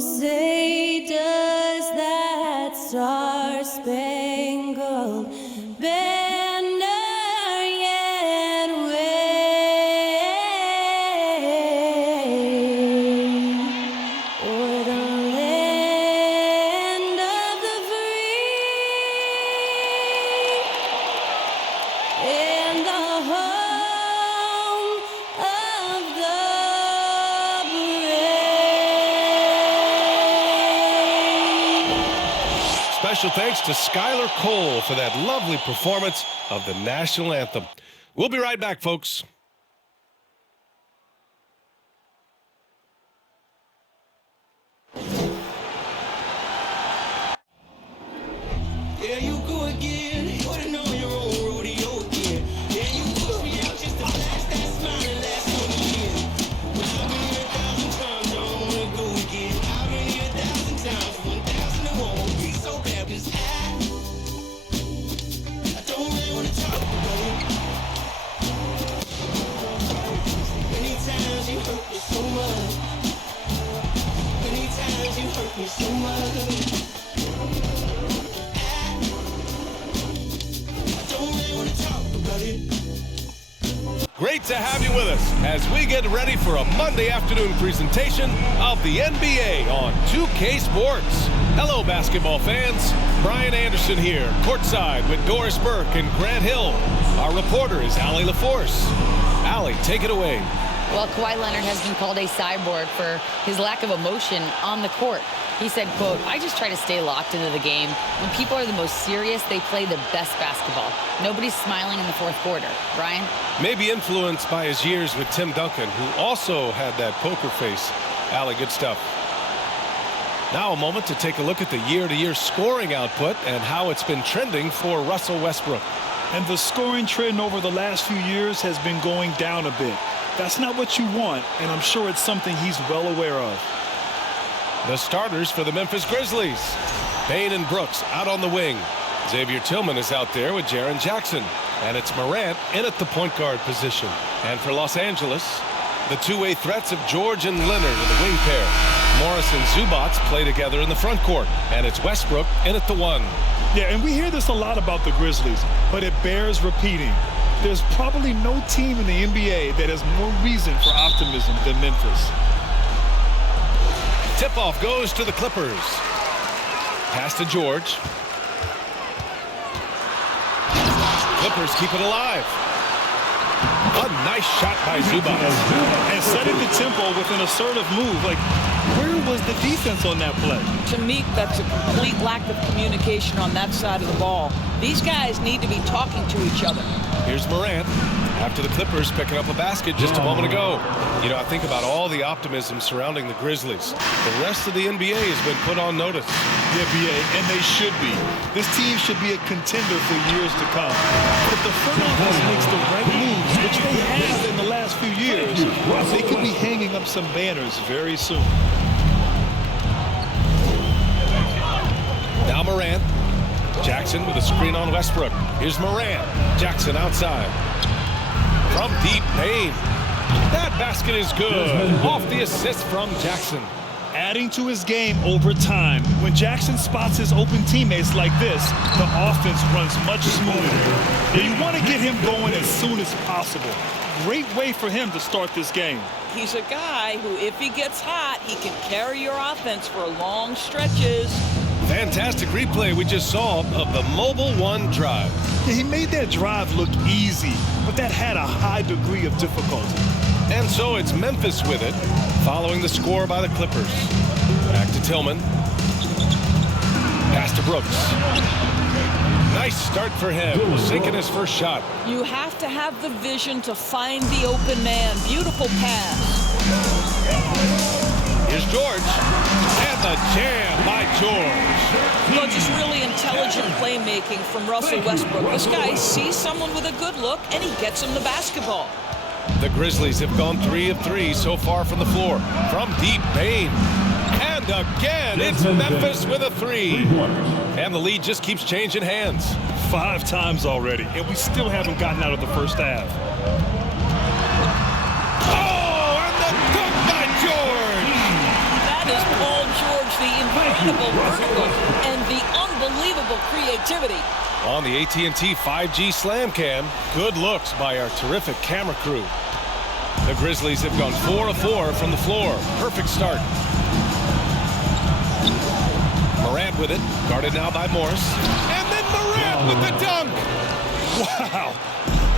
say does that star-spangled banner yet wave o'er the land of the free and the home of the brave. Special thanks to Skylar Cole for that lovely performance of the national anthem. We'll be right back, folks. Yeah, you go again. Putting on your own rodeo again. Yeah, you push me out just to flash that smile and last on the year. But I've been here 1,000 times, I don't wanna go again. I've been here 1,000 times, 1,000 and won't be so bad, 'cause I don't really wanna talk about it. Many times you hurt me so much. Many times you hurt me so much. Great to have you with us as we get ready for a Monday afternoon presentation of the NBA on 2K Sports. Hello, basketball fans. Brian Anderson here, courtside with Doris Burke and Grant Hill. Our reporter is Allie LaForce. Allie, take it away. Well, Kawhi Leonard has been called a cyborg for his lack of emotion on the court. He said, quote, "I just try to stay locked into the game. When people are the most serious, they play the best basketball. Nobody's smiling in the fourth quarter." Brian? Maybe influenced by his years with Tim Duncan, who also had that poker face. Allie, good stuff. Now a moment to take a look at the year-to-year scoring output and how it's been trending for Russell Westbrook. And the scoring trend over the last few years has been going down a bit. That's not what you want, and I'm sure it's something he's well aware of. The starters for the Memphis Grizzlies. Bane and Brooks out on the wing. Xavier Tillman is out there with Jaren Jackson. And it's Morant in at the point guard position. And for Los Angeles, the two-way threats of George and Leonard in the wing pair. Morris and Zubac play together in the front court. And it's Westbrook in at the one. Yeah, and we hear this a lot about the Grizzlies, but it bears repeating. There's probably no team in the NBA that has more reason for optimism than Memphis. Tip-off goes to the Clippers. Pass to George. Clippers keep it alive. A nice shot by Zubac. And setting the tempo with an assertive move. Like, where was the defense on that play? To me, that's a complete lack of communication on that side of the ball. These guys need to be talking to each other. Here's Morant after the Clippers picking up a basket just a moment ago. You know, I think about all the optimism surrounding the Grizzlies. The rest of the NBA has been put on notice. The NBA, and they should be. This team should be a contender for years to come. If the front office makes the right moves, which they have in the last few years, they could be hanging up some banners very soon. Now Morant. Jackson with a screen on Westbrook. Here's Morant. Jackson outside. From deep, Bane. That basket is good. Off the assist from Jackson. Adding to his game over time. When Jackson spots his open teammates like this, the offense runs much smoother. And you want to get him going as soon as possible. Great way for him to start this game. He's a guy who, if he gets hot, he can carry your offense for long stretches. Fantastic replay we just saw of the Mobile One drive. Yeah, he made that drive look easy, but that had a high degree of difficulty. And so it's Memphis with it, following the score by the Clippers. Back to Tillman. Pass to Brooks. Nice start for him, sinking his first shot. You have to have the vision to find the open man. Beautiful pass. Here's George. And the jam by George. You know, just really intelligent playmaking from Russell Westbrook. This guy sees someone with a good look, and he gets him the basketball. The Grizzlies have gone 3 of 3 so far from the floor. From deep, Bane. And again, it's Memphis with a 3. And the lead just keeps changing hands. 5 times already, and we still haven't gotten out of the first half. Oh, and the dunk by George. That is Paul George incredible vertical and the unbelievable creativity. On the AT&T 5G Slam Cam, good looks by our terrific camera crew. The Grizzlies have gone 4 of 4 from the floor. Perfect start. Morant with it, guarded now by Morris. And then Morant with the dunk. Wow.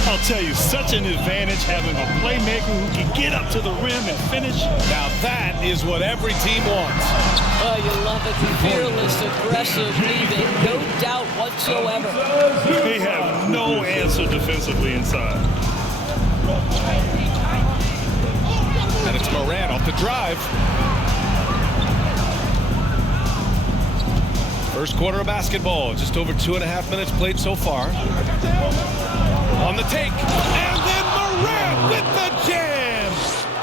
I'll tell you, such an advantage having a playmaker who can get up to the rim and finish. Now that is what every team wants. Oh, you love it. Fearless, aggressive, leaving, no doubt whatsoever. They have no answer defensively inside. And it's Morant off the drive. First quarter of basketball, just over 2.5 minutes played so far. On the take, and then Morant with the jam.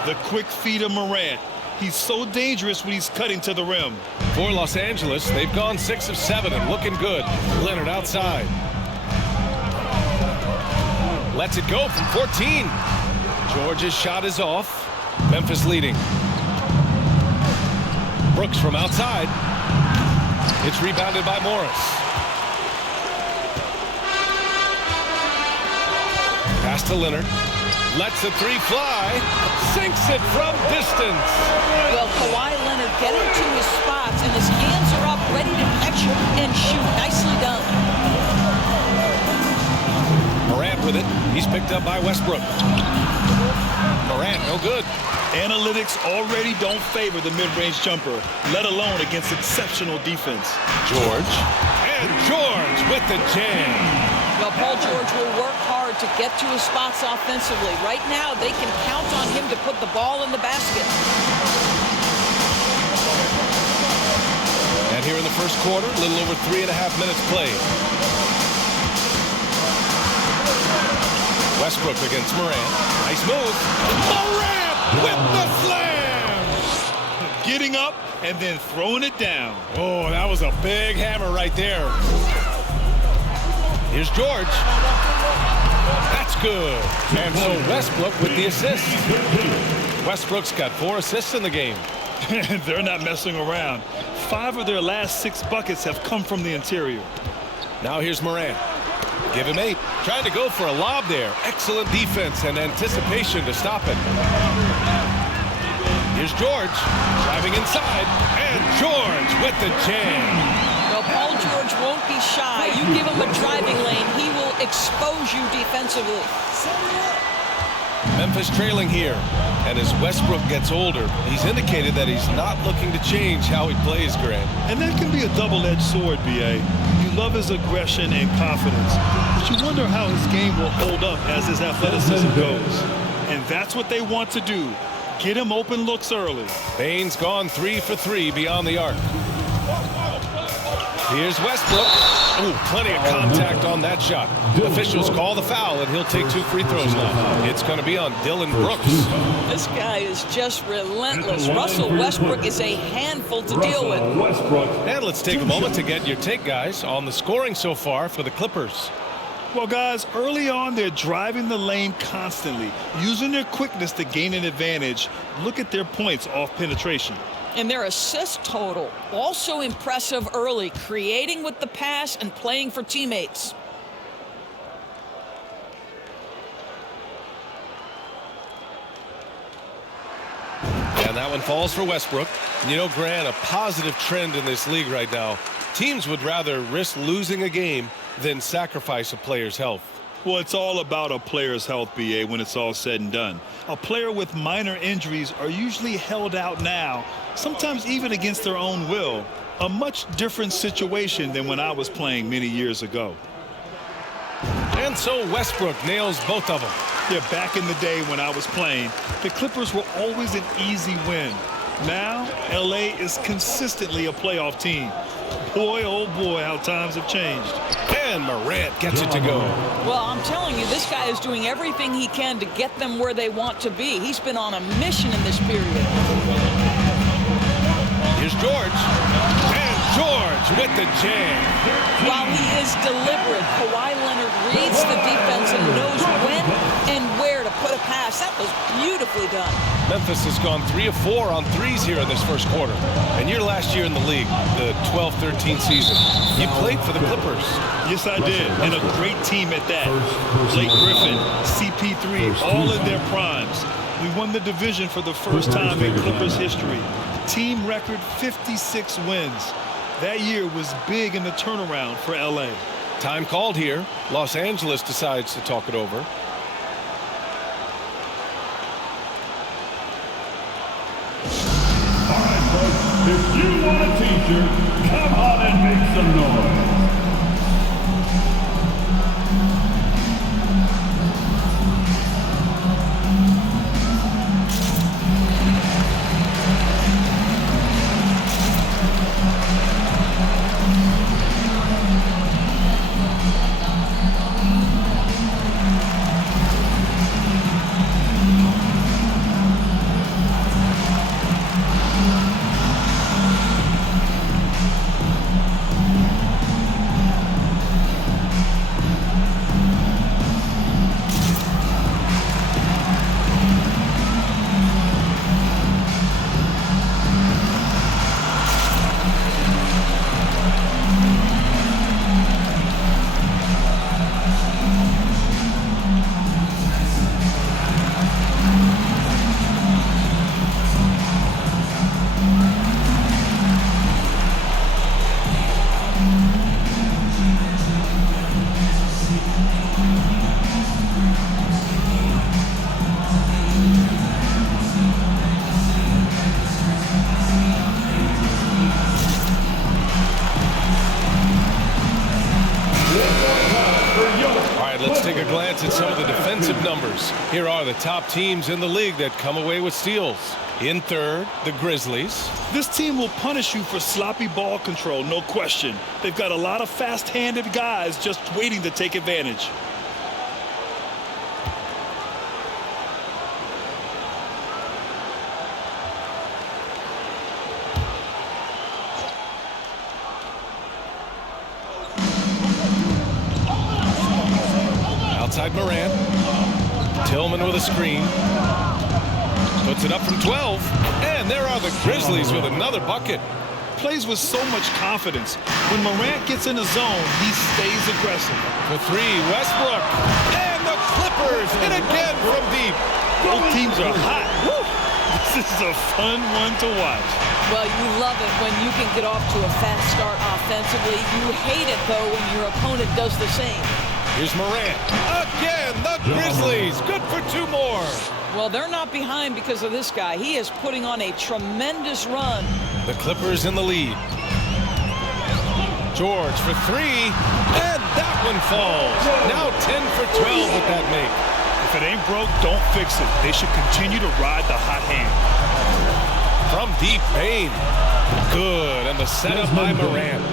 The quick feet of Morant. He's so dangerous when he's cutting to the rim. For Los Angeles, they've gone 6 of 7 and looking good. Leonard outside. Lets it go from 14. George's shot is off. Memphis leading. Brooks from outside. It's rebounded by Morris. Pass to Leonard. Lets the three fly. Sinks it from distance. Well, Kawhi Leonard getting to his spots, and his hands are up, ready to catch and shoot. Nicely done. Morant with it. He's picked up by Westbrook. Morant, no good. Analytics already don't favor the mid-range jumper, let alone against exceptional defense. George. And George with the jam. Well, Paul George will work hard to get to his spots offensively. Right now, they can count on him to put the ball in the basket. And here in the first quarter, a little over 3.5 minutes played. Westbrook against Morant. Nice move. Morant with the slam. Getting up and then throwing it down. Oh, that was a big hammer right there. Here's George. That's good. And so Westbrook with the assist. Westbrook's got 4 assists in the game. They're not messing around. 5 of their last 6 buckets have come from the interior. Now here's Morant. Give him 8. Trying to go for a lob there. Excellent defense and anticipation to stop it. Here's George. Driving inside. And George with the jam. Well, Paul George won't be shy. You give him a driving lane, he will expose you defensively. Memphis trailing here. And as Westbrook gets older, he's indicated that he's not looking to change how he plays, Grant. And that can be a double-edged sword, B.A. You love his aggression and confidence, but you wonder how his game will hold up as his athleticism goes. And that's what they want to do. Get him open looks early. Bane's gone 3 for 3 beyond the arc. Here's Westbrook. Ooh, plenty of contact on that shot. Officials call the foul, and he'll take 2 free throws now. It's going to be on Dylan Brooks. This guy is just relentless. Russell Westbrook is a handful to deal with. And let's take a moment to get your take, guys, on the scoring so far for the Clippers. Well, guys, early on, they're driving the lane constantly, using their quickness to gain an advantage. Look at their points off penetration. And their assist total, also impressive early, creating with the pass and playing for teammates. And that one falls for Westbrook. And you know, Grant, a positive trend in this league right now. Teams would rather risk losing a game than sacrifice a player's health. Well, it's all about a player's health, B.A., when it's all said and done. A player with minor injuries are usually held out now, sometimes even against their own will. A much different situation than when I was playing many years ago. And so Westbrook nails both of them. Yeah, back in the day when I was playing, the Clippers were always an easy win. Now, L.A. is consistently a playoff team. Boy, oh boy, how times have changed. And Morant gets it to go. Well, I'm telling you, this guy is doing everything he can to get them where they want to be. He's been on a mission in this period. Here's George. And George with the jam. While he is deliberate, Kawhi Leonard reads the defense and knows when and where to put a pass. That was beautifully done. Memphis has gone 3 of 4 on threes here in this first quarter. And your last year in the league, the 12-13 season, you played for the Clippers. Yes, I did, and a great team at that. Blake Griffin, CP3, all in their primes. We won the division for the first time in Clippers history. Team record 56 wins. That year was big in the turnaround for LA. Time called here. Los Angeles decides to talk it over. All right, folks, if you want a t-shirt, come on and make some noise. Take a glance at some of the defensive numbers. Here are the top teams in the league that come away with steals. In third, the Grizzlies. This team will punish you for sloppy ball control, no question. They've got a lot of fast-handed guys just waiting to take advantage. Outside Morant. Tillman with a screen. Puts it up from 12. And there are the Grizzlies with another bucket. Plays with so much confidence. When Morant gets in the zone, he stays aggressive. For three, Westbrook. And the Clippers hit again from deep. Both teams are hot. Woo! This is a fun one to watch. Well, you love it when you can get off to a fast start offensively. You hate it, though, when your opponent does the same. Here's Morant. Again, the Grizzlies. Good for two more. Well, they're not behind because of this guy. He is putting on a tremendous run. The Clippers in the lead. George for three. And that one falls. Now 10 for 12 with that make. If it ain't broke, don't fix it. They should continue to ride the hot hand. From deep, Bane. Good. And the setup by Morant.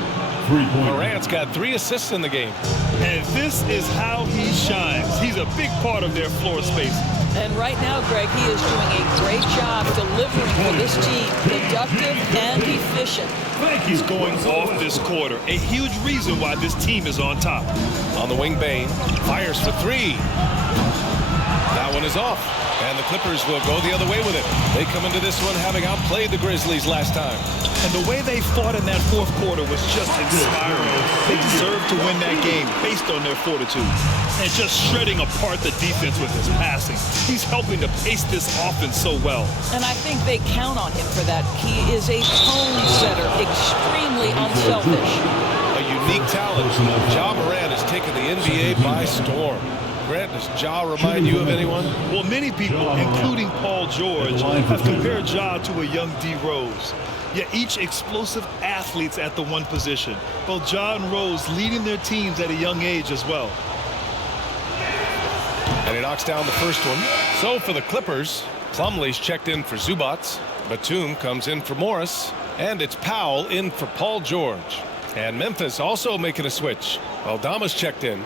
Morant's got 3 assists in the game. And this is how he shines. He's a big part of their floor space. And right now, Greg, he is doing a great job delivering for this team. Productive and efficient. He's going off this quarter. A huge reason why this team is on top. On the wing, Bane fires for three. That one is off. And the Clippers will go the other way with it. They come into this one having outplayed the Grizzlies last time. And the way they fought in that fourth quarter was just inspiring. They deserved to win that game based on their fortitude. And just shredding apart the defense with his passing. He's helping to pace this offense so well. And I think they count on him for that. He is a tone setter, extremely unselfish. A unique talent. Ja Morant has taken the NBA by storm. Grant, does Ja remind you of anyone? Well, many people, including Paul George, have compared Ja to a young D. Rose. Yet each explosive athletes at the one position. Both Ja and Rose leading their teams at a young age as well. And he knocks down the first one. So for the Clippers, Plumlee's checked in for Zubats. Batum comes in for Morris. And it's Powell in for Paul George. And Memphis also making a switch. Aldama's checked in.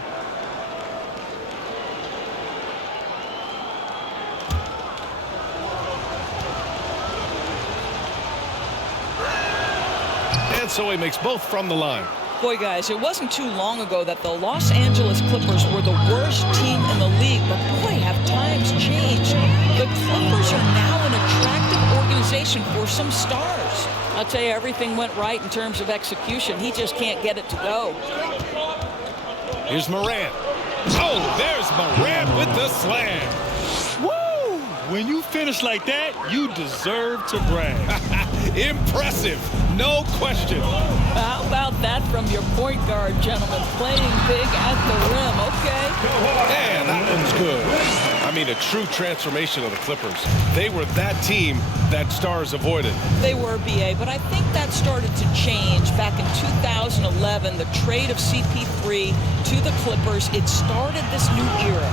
And so he makes both from the line. Boy, guys, it wasn't too long ago that the Los Angeles Clippers were the worst team in the league, but boy, have times changed. The Clippers are now an attractive organization for some stars. I'll tell you, everything went right in terms of execution. He just can't get it to go. Here's Morant. Oh, there's Morant with the slam. Woo! When you finish like that, you deserve to brag. Impressive, no question. How about that from your point guard, gentlemen? Playing big at the rim, okay? And that one's good. I mean, a true transformation of the Clippers. They were that team that stars avoided. They were, BA, but I think that started to change back in 2011. The trade of CP3 to the Clippers, it started this new era.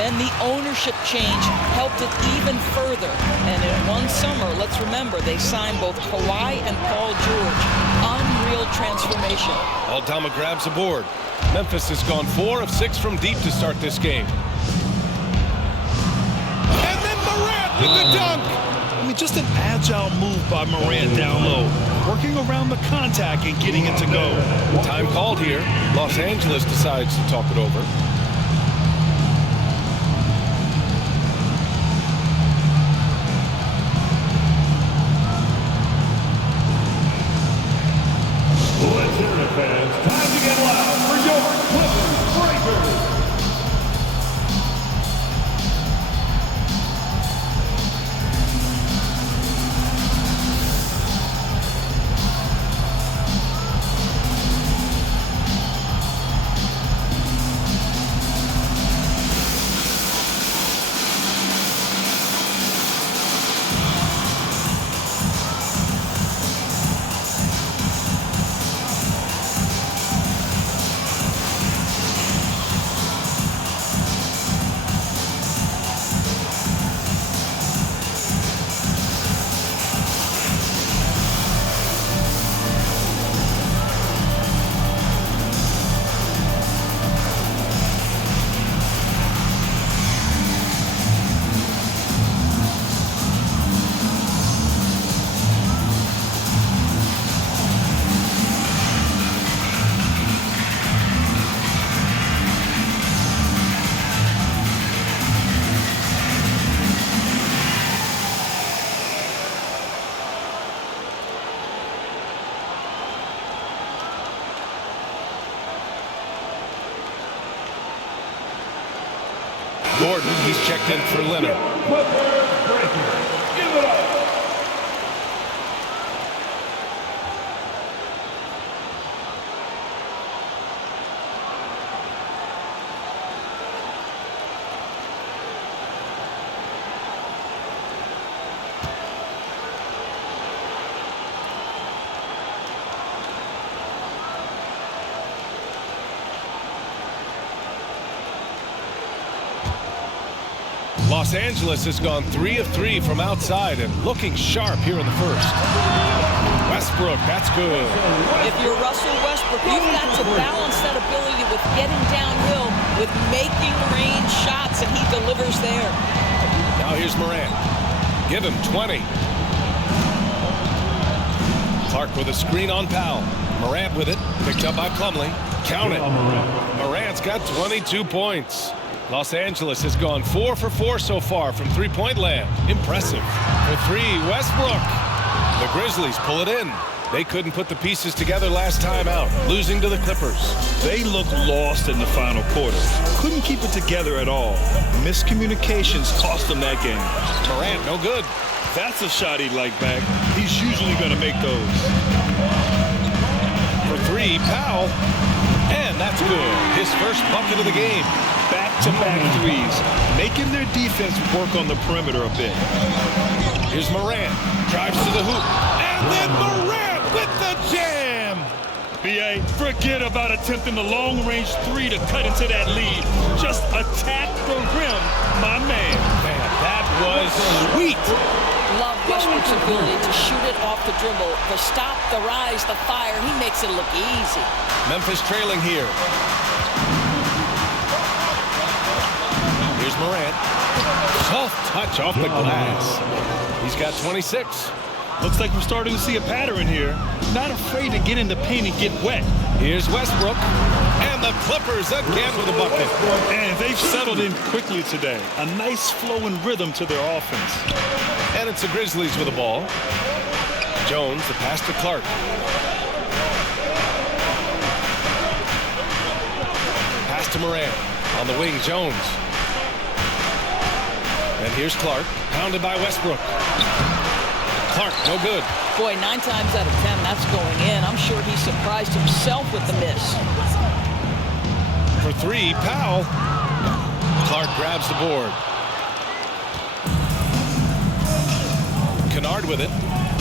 Then the ownership change helped it even further. And in one summer, let's remember, they signed both Kawhi and Paul George. Unreal transformation. Aldama grabs a board. Memphis has gone 4 of 6 from deep to start this game. And then Morant with the dunk. I mean, just an agile move by Morant down low, working around the contact and getting it to go. Time called here. Los Angeles decides to talk it over. Let's hear it, fans. Time to get loud for your Clippers Breakers. Gordon, he's checked in for Leonard. Clippers Breakers. Give it up. Los Angeles has gone 3 of 3 from outside and looking sharp here in the first. Westbrook, that's good. If you're Russell Westbrook, you've got to balance that ability with getting downhill, with making range shots, and he delivers there. Now here's Morant. Give him 20. Clark with a screen on Powell. Morant with it, picked up by Plumlee. Count it. Morant's got 22 points. Los Angeles has gone 4 for 4 so far from three-point land. Impressive. For 3, Westbrook. The Grizzlies pull it in. They couldn't put the pieces together last time out, losing to the Clippers. They looked lost in the final quarter. Couldn't keep it together at all. Miscommunications cost them that game. Morant, no good. That's a shot he'd like back. He's usually going to make those. For 3, Powell. And that's good. His first bucket of the game. Back-to-back threes, making their defense work on the perimeter a bit. Here's Morant. Drives to the hoop. And then Morant with the jam. BA, forget about attempting the long-range 3 to cut into that lead. Just attack the rim, my man. Man, that was sweet. Love Westbrook's ability to shoot it off the dribble, the stop, the rise, the fire. He makes it look easy. Memphis trailing here. Here's Morant. Soft touch off the glass. He's got 26. Looks like we're starting to see a pattern here. Not afraid to get in the paint and get wet. Here's Westbrook. And the Clippers again with a bucket. And they've settled in quickly today. A nice flow and rhythm to their offense. And it's the Grizzlies with the ball. Jones, the pass to Clark. Pass to Morant. On the wing, Jones. And here's Clark, pounded by Westbrook. Clark, no good. Boy, 9 times out of 10, that's going in. I'm sure he surprised himself with the miss. For 3, Powell. Clark grabs the board. Kennard with it.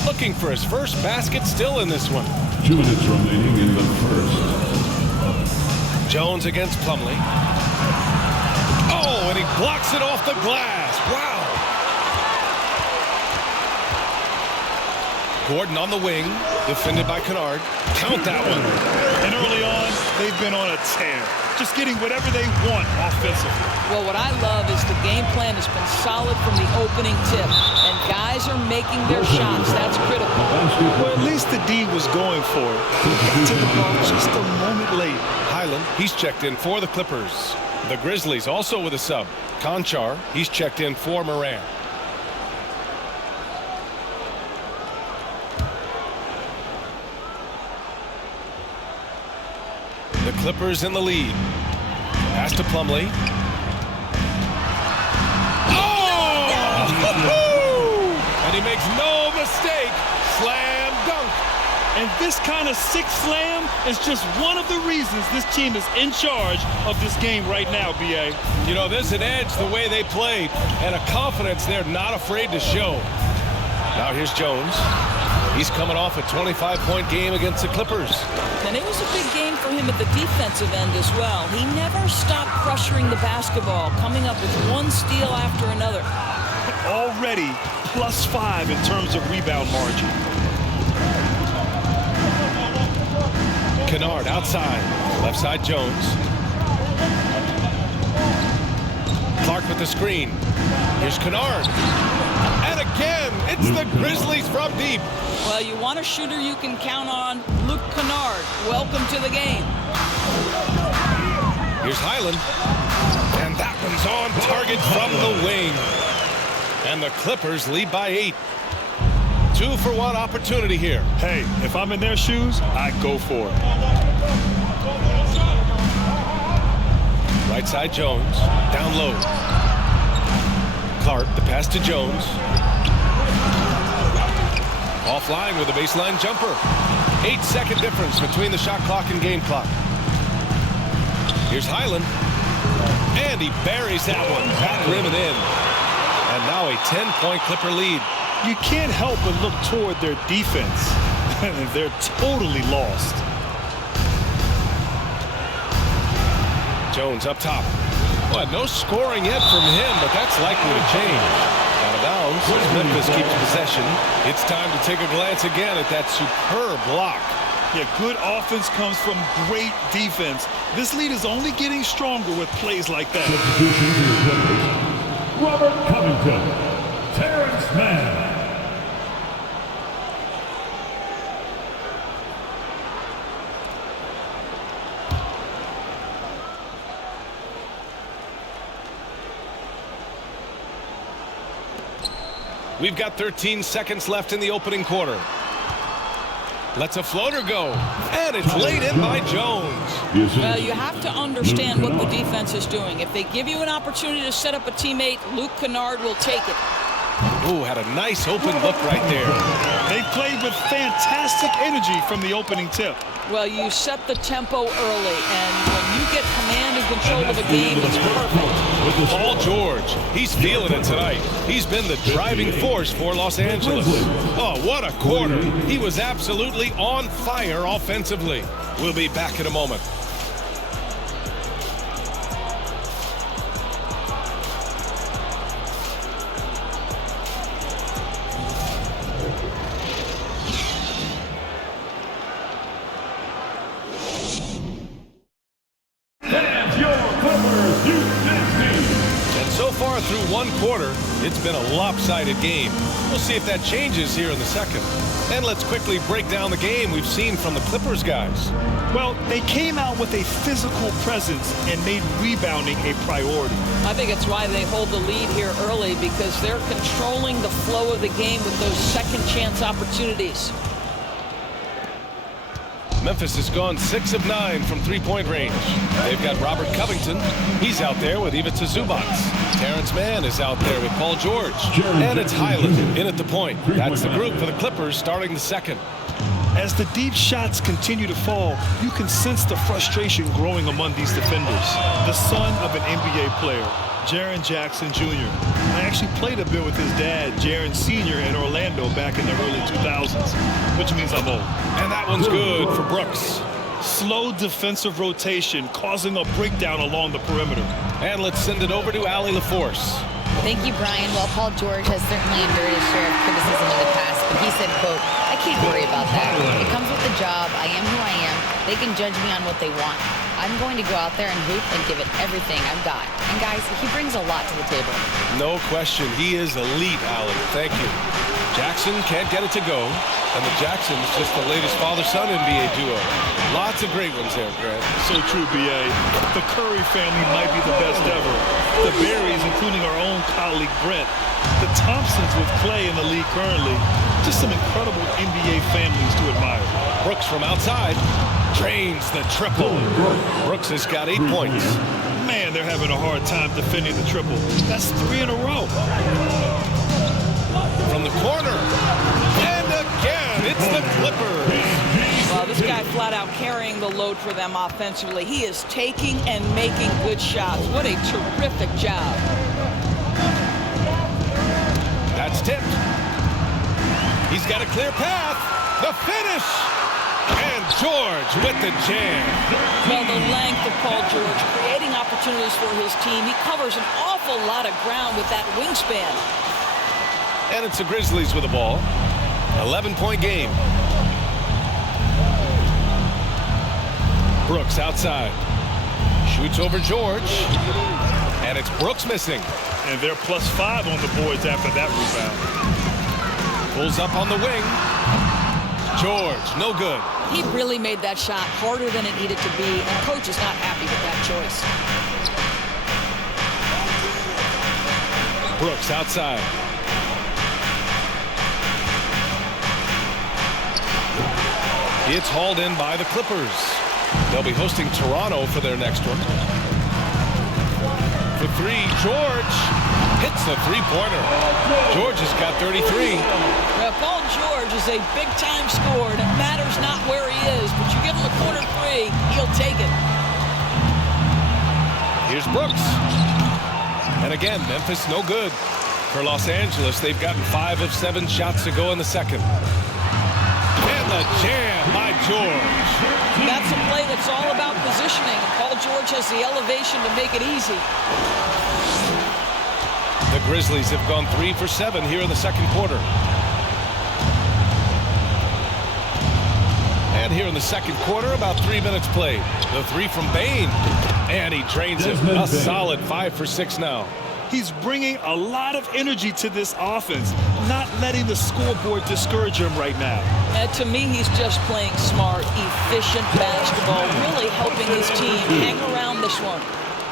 Looking for his first basket, still in this one. 2 minutes remaining in the first. Jones against Plumlee. Oh, and he blocks it off the glass. Wow. Gordon on the wing, defended by Kennard. Count that one. And early on, they've been on a tear. Just getting whatever they want offensively. Well, what I love is the game plan has been solid from the opening tip. And guys are making their shots. That's critical. Well, at least the D was going for it. He got to the ball just a moment late. Highland, he's checked in for the Clippers. The Grizzlies also with a sub. Conchar, he's checked in for Morant. The Clippers in the lead. Pass to Plumlee. Oh! And he makes no mistake. Slam dunk. And this kind of sick slam is just one of the reasons this team is in charge of this game right now, B.A. You know, there's an edge the way they played and a confidence they're not afraid to show. Now here's Jones. He's coming off a 25-point game against the Clippers. And it was a big game for him at the defensive end as well. He never stopped pressuring the basketball, coming up with one steal after another. Already +5 in terms of rebound margin. Kennard outside. Left side Jones. Clark with the screen. Here's Kennard. And again, it's the Grizzlies from deep. Well, you want a shooter you can count on. Luke Kennard, welcome to the game. Here's Highland. And that one's on target from the wing. And the Clippers lead by 8. 2-for-1 opportunity here. Hey, if I'm in their shoes, I'd go for it. Right side Jones. Down low. Clark, the pass to Jones. Offline with a baseline jumper. 8-second difference between the shot clock and game clock. Here's Highland. And he buries that one. Back rim and in. And now a 10-point Clipper lead. You can't help but look toward their defense. They're totally lost. Jones up top. Well, no scoring yet from him, but that's likely to change. Out of bounds as Memphis keeps possession. It's time to take a glance again at that superb block. Yeah, good offense comes from great defense. This lead is only getting stronger with plays like that. Substitution for your Clippers. Robert Covington. Terrence Mann. We've got 13 seconds left in the opening quarter. Lets a floater go. And it's laid in by Jones. Well, you have to understand what the defense is doing. If they give you an opportunity to set up a teammate, Luke Kennard will take it. Ooh, had a nice open look right there. They played with fantastic energy from the opening tip. Well, you set the tempo early, and when you get command and control of a game, it's perfect. Paul George, he's feeling it tonight. He's been the driving force for Los Angeles. Oh, what a quarter. He was absolutely on fire offensively. We'll be back in a moment. Through one quarter, It's been a lopsided game. We'll see if that changes here in the second. And let's quickly break down the game we've seen from the Clippers guys. Well, they came out with a physical presence and made rebounding a priority. I think it's why they hold the lead here early, because they're controlling the flow of the game with those second chance opportunities. Memphis has gone 6 of 9 from three-point range. They've got Robert Covington. He's out there with Ivica Zubac. Terrence Mann is out there with Paul George. And it's Highland in at the point. That's the group for the Clippers starting the second. As the deep shots continue to fall, you can sense the frustration growing among these defenders. The son of an NBA player, Jaren Jackson Jr. I actually played a bit with his dad, Jaren Sr. in Orlando back in the early 2000s, which means I'm old. And that one's good for Brooks. Slow defensive rotation causing a breakdown along the perimeter. And let's send it over to Allie LaForce. Thank you, Brian. Well, Paul George has certainly endured his share of criticism in the past, but he said, quote, "I can't worry about that. It comes with the job. I am who I am. They can judge me on what they want. I'm going to go out there and hoop and give it everything I've got." And guys, he brings a lot to the table. No question. He is elite, Allie. Thank you. Jackson can't get it to go. And the Jacksons just the latest father-son NBA duo. Lots of great ones there, Grant. So true, B.A. The Curry family might be the best ever. The Berries, including our own colleague Brent. The Thompsons with Clay in the league currently. Just some incredible NBA families to admire. Brooks from outside drains the triple. Brooks has got 8 points. Man, they're having a hard time defending the triple. That's 3 in a row. From the corner. And again, it's the Clippers. Well, this guy flat out carrying the load for them offensively. He is taking and making good shots. What a terrific job. That's tipped. He's got a clear path. The finish. And George with the jam. Well, the length of Paul George creating opportunities for his team. He covers an awful lot of ground with that wingspan. And it's the Grizzlies with the ball. 11-point game. Brooks outside. Shoots over George. And it's Brooks missing. And they're +5 on the boards after that rebound. Pulls up on the wing. George, no good. He really made that shot harder than it needed to be, and coach is not happy with that choice. Brooks outside. It's hauled in by the Clippers. They'll be hosting Toronto for their next one. For 3, George hits the three-pointer. George has got 33. Well, Paul George is a big-time scorer, and it matters not where he is, but you give him a corner 3, he'll take it. Here's Brooks. And again, Memphis no good. For Los Angeles, they've gotten 5 of 7 shots to go in the second. And the jam by George. That's a play that's all about positioning. Paul George has the elevation to make it easy. The Grizzlies have gone 3 for 7 here in the second quarter. And here in the second quarter, about 3 minutes played. The 3 from Bane. And he drains it. A solid 5 for 6 now. He's bringing a lot of energy to this offense, not letting the scoreboard discourage him right now. And to me, he's just playing smart, efficient basketball, really helping his team hang around this one.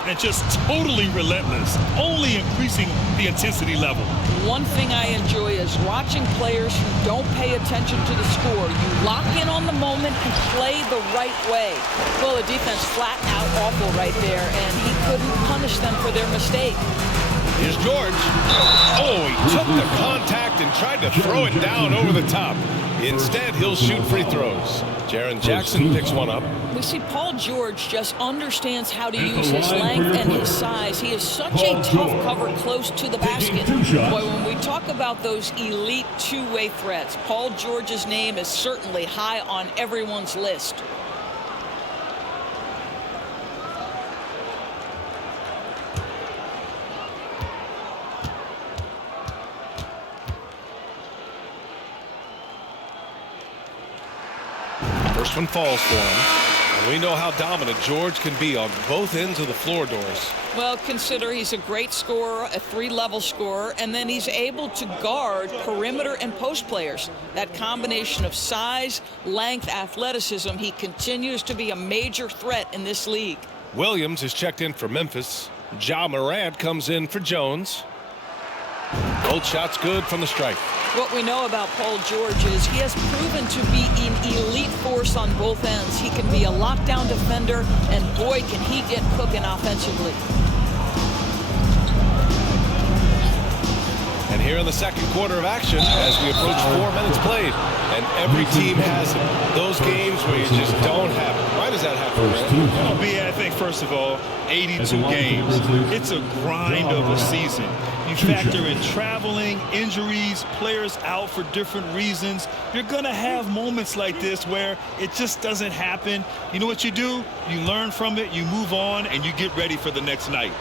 And just totally relentless, only increasing the intensity level. One thing I enjoy is watching players who don't pay attention to the score. You lock in on the moment and play the right way. Well, the defense flat out awful right there, and he couldn't punish them for their mistake. Here's George. Oh, he took the contact and tried to throw it down over the top. Instead, he'll shoot free throws. Jaren Jackson picks one up. We see Paul George just understands how to use his length and his size. He is such a tough cover close to the basket. Boy, when we talk about those elite two-way threats, Paul George's name is certainly high on everyone's list. First one falls for him. And we know how dominant George can be on both ends of the floor, Doris. Well, consider he's a great scorer, a three-level scorer, and then he's able to guard perimeter and post players. That combination of size, length, athleticism, he continues to be a major threat in this league. Williams is checked in for Memphis. Ja Morant comes in for Jones. Both shots good from the strike. What we know about Paul George is he has proven to be an elite force on both ends. He can be a lockdown defender, and boy, can he get cooking offensively. And here in the second quarter of action, as we approach 4 minutes played, and every team has it. Those games where you just don't have it. Why does that happen, man? B, I think, first of all, 82 games. It's a grind of a season. You factor in traveling, injuries, players out for different reasons. You're going to have moments like this where it just doesn't happen. You know what you do? You learn from it, you move on, and you get ready for the next night.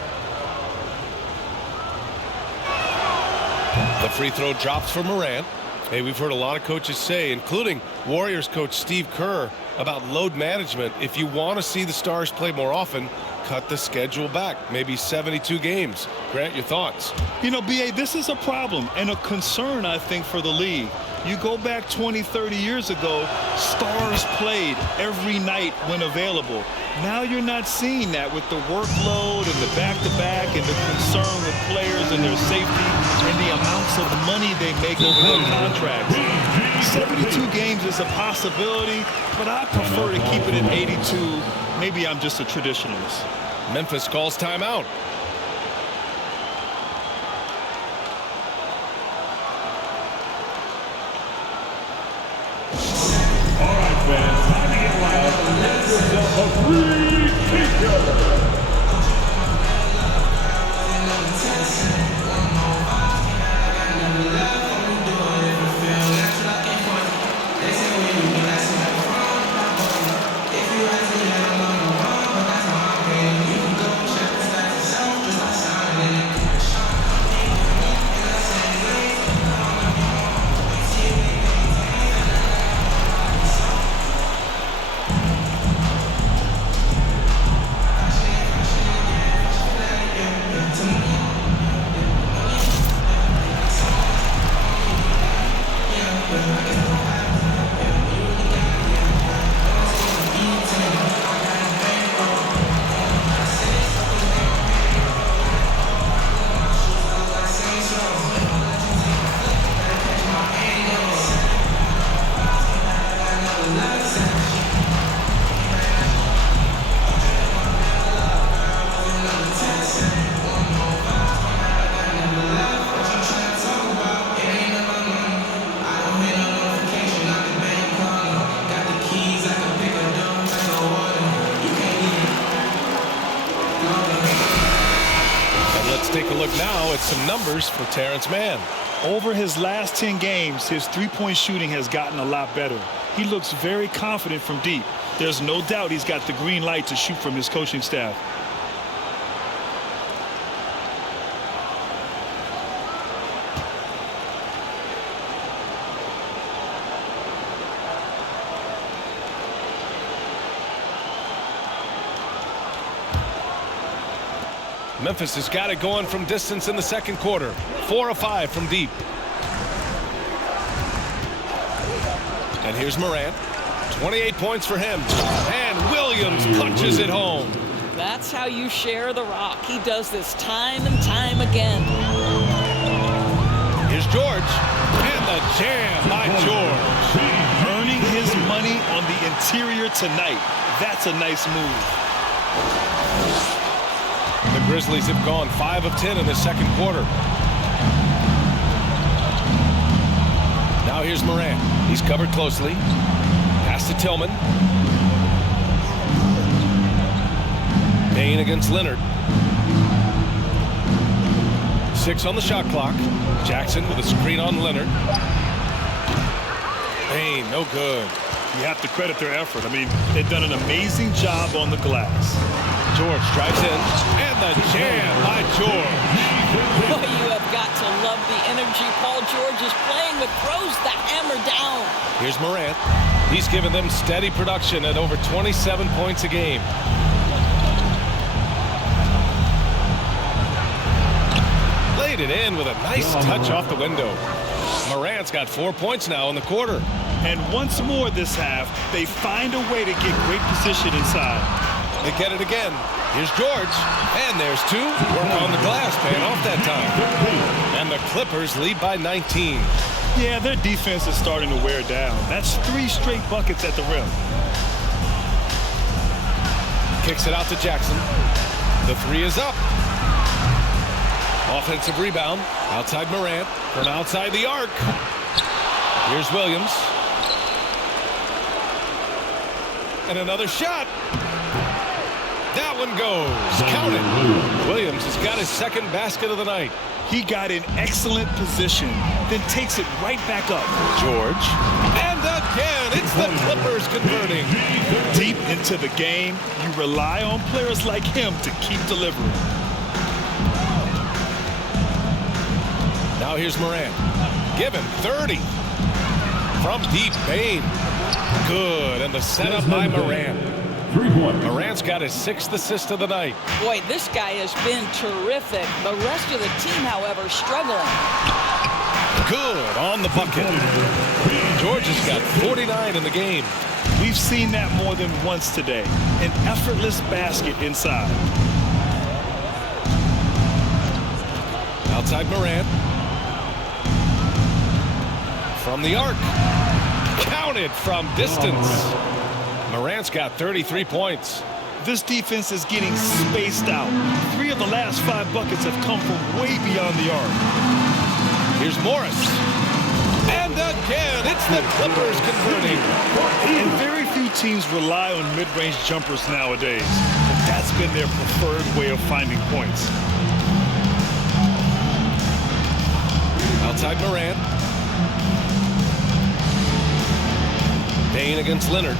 The free throw drops for Morant. Hey, we've heard a lot of coaches say, including Warriors coach Steve Kerr, about load management. If you want to see the Stars play more often, cut the schedule back, maybe 72 games. Grant, your thoughts? You know, B.A., this is a problem and a concern, I think, for the league. You go back 20, 30 years ago, Stars played every night when available. Now you're not seeing that with the workload and the back-to-back and the concern with players and their safety and the amounts of money they make over their contracts. 72 games is a possibility, but I prefer to keep it at 82. Maybe I'm just a traditionalist. Memphis calls timeout. All right, fans, time to get loud. Get yourself a free t-shirt. Take a look now at some numbers for Terrence Mann. Over his last 10 games, his three-point shooting has gotten a lot better. He looks very confident from deep. There's no doubt he's got the green light to shoot from his coaching staff. Memphis has got it going from distance in the second quarter. 4 of 5 from deep. And here's Morant. 28 points for him. And Williams punches it home. That's how you share the rock. He does this time and time again. Here's George. And the jam by George. Earning his money on the interior tonight. That's a nice move. The Grizzlies have gone 5 of 10 in the second quarter. Now here's Morant. He's covered closely. Pass to Tillman. Bane against Leonard. 6 on the shot clock. Jackson with a screen on Leonard. Bane, no good. You have to credit their effort. I mean, they've done an amazing job on the glass. George drives in, and the jam by George. Boy, you have got to love the energy Paul George is playing with. Throws the hammer down. Here's Morant. He's given them steady production at over 27 points a game. Laid it in with a nice touch off the window. Morant's got 4 points now in the quarter. And once more this half, they find a way to get great position inside. They get it again. Here's George. And there's two. Work on the glass, paying off that time. And the Clippers lead by 19. Yeah, their defense is starting to wear down. That's 3 straight buckets at the rim. Kicks it out to Jackson. The three is up. Offensive rebound. Outside Morant. From outside the arc. Here's Williams. And another shot. That one goes. Count it. Williams has got his second basket of the night. He got in excellent position, then takes it right back up. George. And again, it's the Clippers converting. Deep into the game, you rely on players like him to keep delivering. Now here's Morant. Given 30. From deep, Bane. Good, and the setup by Morant. 3 points. Morant's got his 6th assist of the night. Boy, this guy has been terrific. The rest of the team, however, struggling. Good on the bucket. George has got 49 in the game. We've seen that more than once today. An effortless basket inside. Outside Morant. From the arc. Counted from distance. Morant's got 33 points. This defense is getting spaced out. 3 of the last 5 buckets have come from way beyond the arc. Here's Morris. And again, it's the Clippers converting. And very few teams rely on mid-range jumpers nowadays. But that's been their preferred way of finding points. Outside Morant. Bane against Leonard.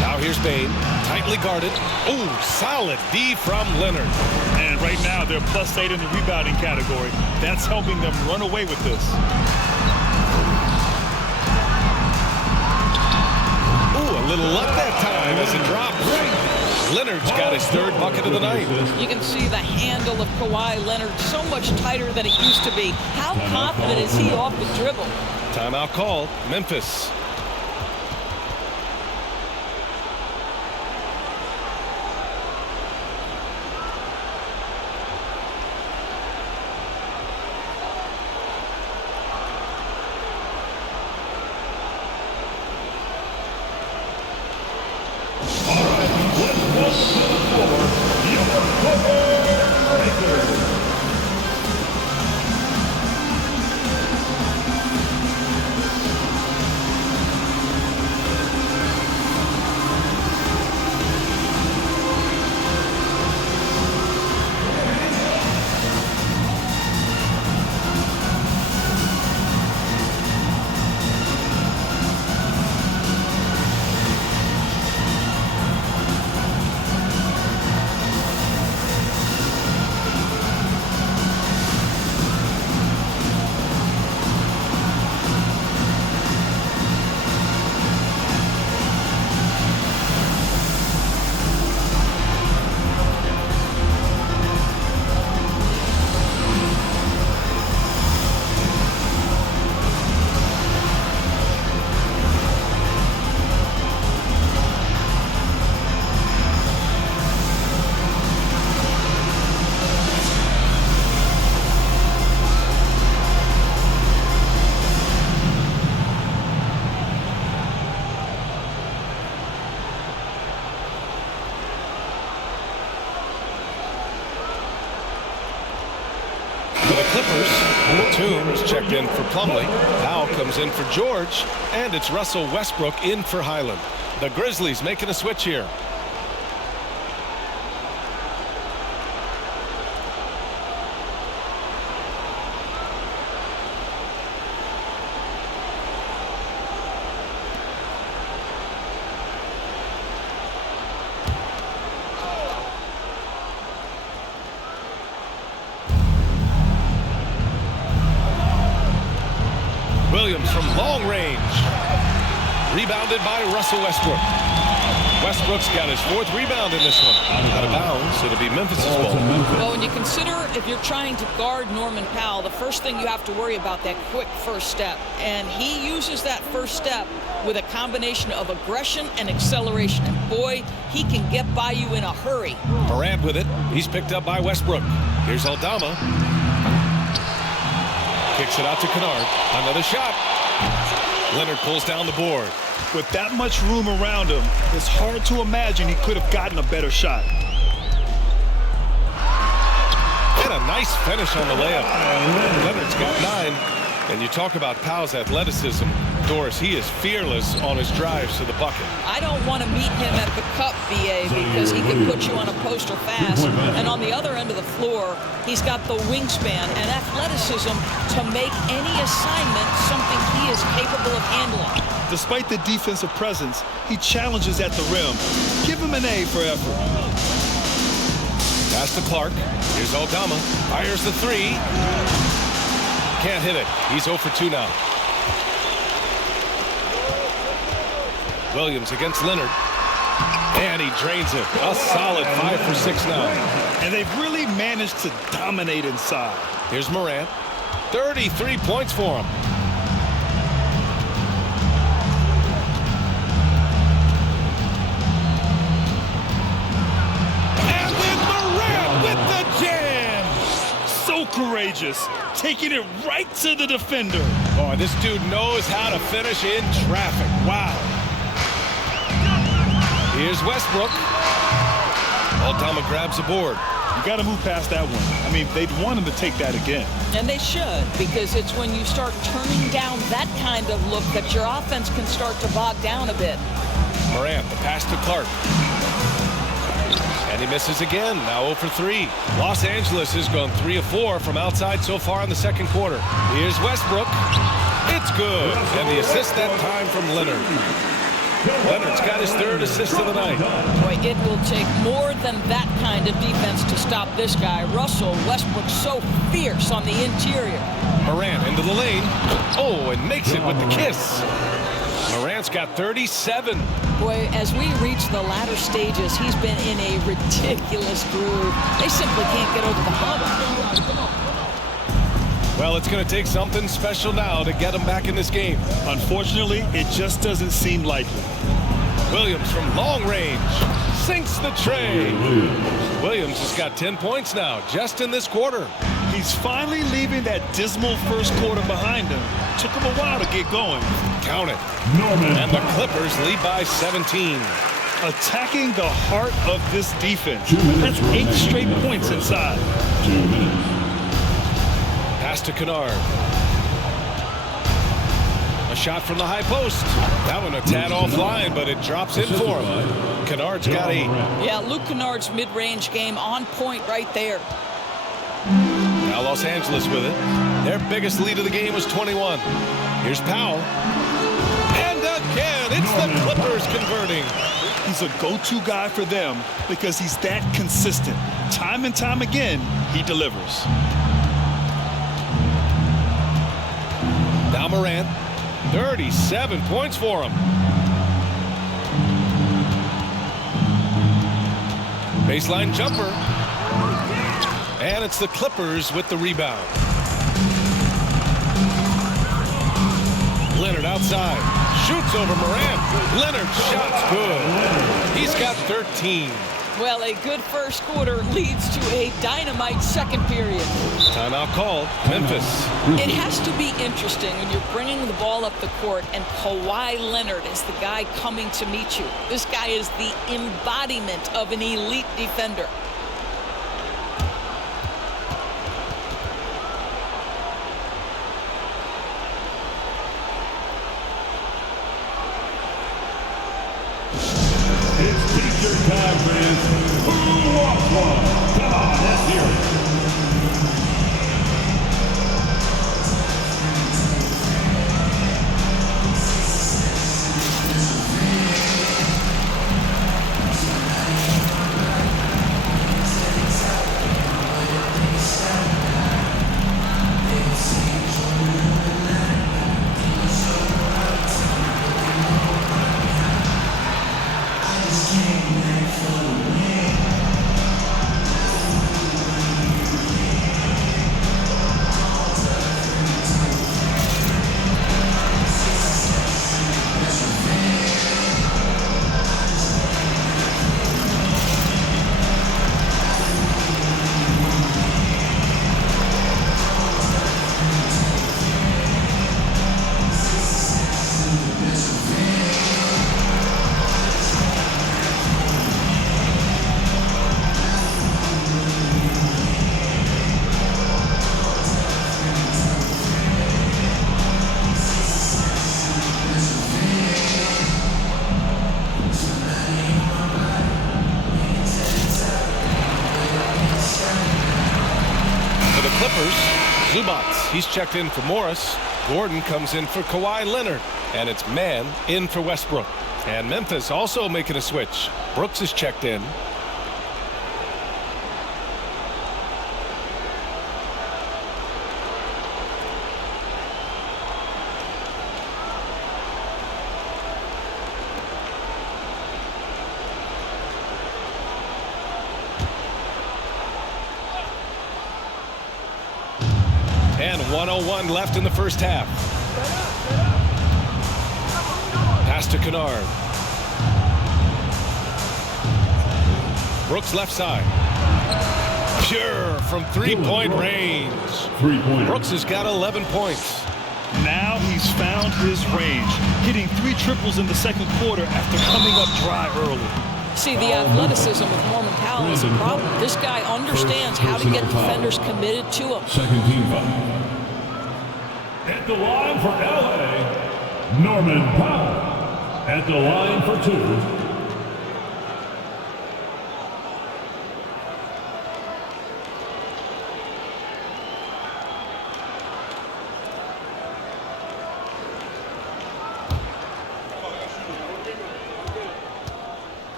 Now here's Bane, tightly guarded. Oh, solid D from Leonard. And right now they're +8 in the rebounding category. That's helping them run away with this. Ooh, a little luck that time as it drops. Leonard's got his 3rd bucket of the night. You can see the handle of Kawhi Leonard so much tighter than it used to be. How confident is he off the dribble? Timeout called. Memphis. For the Clippers, Toombs checked in for Plumlee. Now comes in for George, and it's Russell Westbrook in for Highland. The Grizzlies making a switch here. Williams from long range. Rebounded by Russell Westbrook. Westbrook's got his 4th rebound in this one. Out of bounds. It'll be Memphis' ball. Well, when you consider if you're trying to guard Norman Powell, the first thing you have to worry about that quick first step. And he uses that first step with a combination of aggression and acceleration. And boy, he can get by you in a hurry. Morant with it. He's picked up by Westbrook. Here's Aldama. Kicks it out to Kennard. Another shot. Leonard pulls down the board. With that much room around him, it's hard to imagine he could have gotten a better shot. And a nice finish on the layup. Leonard's got 9. And you talk about Powell's athleticism. Doris, he is fearless on his drives to the bucket. I don't want to meet him at the cup, BA, because he can put you on a poster fast. And on the other end of the floor, he's got the wingspan and athleticism to make any assignment something he is capable of handling. Despite the defensive presence, he challenges at the rim. Give him an A for effort. Pass to Clark. Here's Aldama. Fires the 3. Can't hit it. He's 0 for 2 now. Williams against Leonard. And he drains it. A solid 5 for 6 now. And they've really managed to dominate inside. Here's Morant. 33 points for him. And then Morant with the jam. So courageous, taking it right to the defender. Boy, this dude knows how to finish in traffic. Wow. Here's Westbrook. Aldama grabs the board. You got to move past that one. I mean, they'd want him to take that again. And they should, because it's when you start turning down that kind of look that your offense can start to bog down a bit. Morant, the pass to Clark. And he misses again, now 0 for 3. Los Angeles has gone 3 of 4 from outside so far in the second quarter. Here's Westbrook. It's good. And the assist that time from Leonard. Leonard's got his 3rd assist of the night. Boy, it will take more than that kind of defense to stop this guy. Russell Westbrook so fierce on the interior. Morant into the lane. Oh, and makes it with the kiss. Morant's got 37. Boy, as we reach the latter stages, he's been in a ridiculous groove. They simply can't get over the hump. Well, it's going to take something special now to get him back in this game. Unfortunately, it just doesn't seem likely. Williams from long range sinks the tray. Williams has got 10 points now just in this quarter. He's finally leaving that dismal first quarter behind him. Took him a while to get going. Count it. And the Clippers lead by 17. Attacking the heart of this defense. That's 8 straight points inside. 2 minutes. Pass to Kennard. A shot from the high post. That one a tad offline, but it drops in for him. Kennard's got 8. Yeah, Luke Kennard's mid-range game on point right there. Now Los Angeles with it. Their biggest lead of the game was 21. Here's Powell. And again, it's the Clippers converting. He's a go-to guy for them because he's that consistent. Time and time again, he delivers. Now Morant, 37 points for him. Baseline jumper. And it's the Clippers with the rebound. Leonard outside. Shoots over Morant. Leonard's shot's good. He's got 13. Well, a good first quarter leads to a dynamite second period. Timeout call. Memphis. It has to be interesting when you're bringing the ball up the court and Kawhi Leonard is the guy coming to meet you. This guy is the embodiment of an elite defender. It's t-shirt time, friends. Who wants one? Come on, let's hear it. He's checked in for Morris. Gordon comes in for Kawhi Leonard. And it's Man in for Westbrook. And Memphis also making a switch. Brooks is checked in. And 1:01 left in the first half. Pass to Kennard. Brooks left side. Pure from three-point range. 3-pointer. Brooks has got 11 points. Now he's found his range, hitting 3 triples in the second quarter after coming up dry early. See, the athleticism of Norman Powell is a problem. This guy understands how to get defenders committed to him. Second team foul. At the line for LA, Norman Powell. At the line for 2.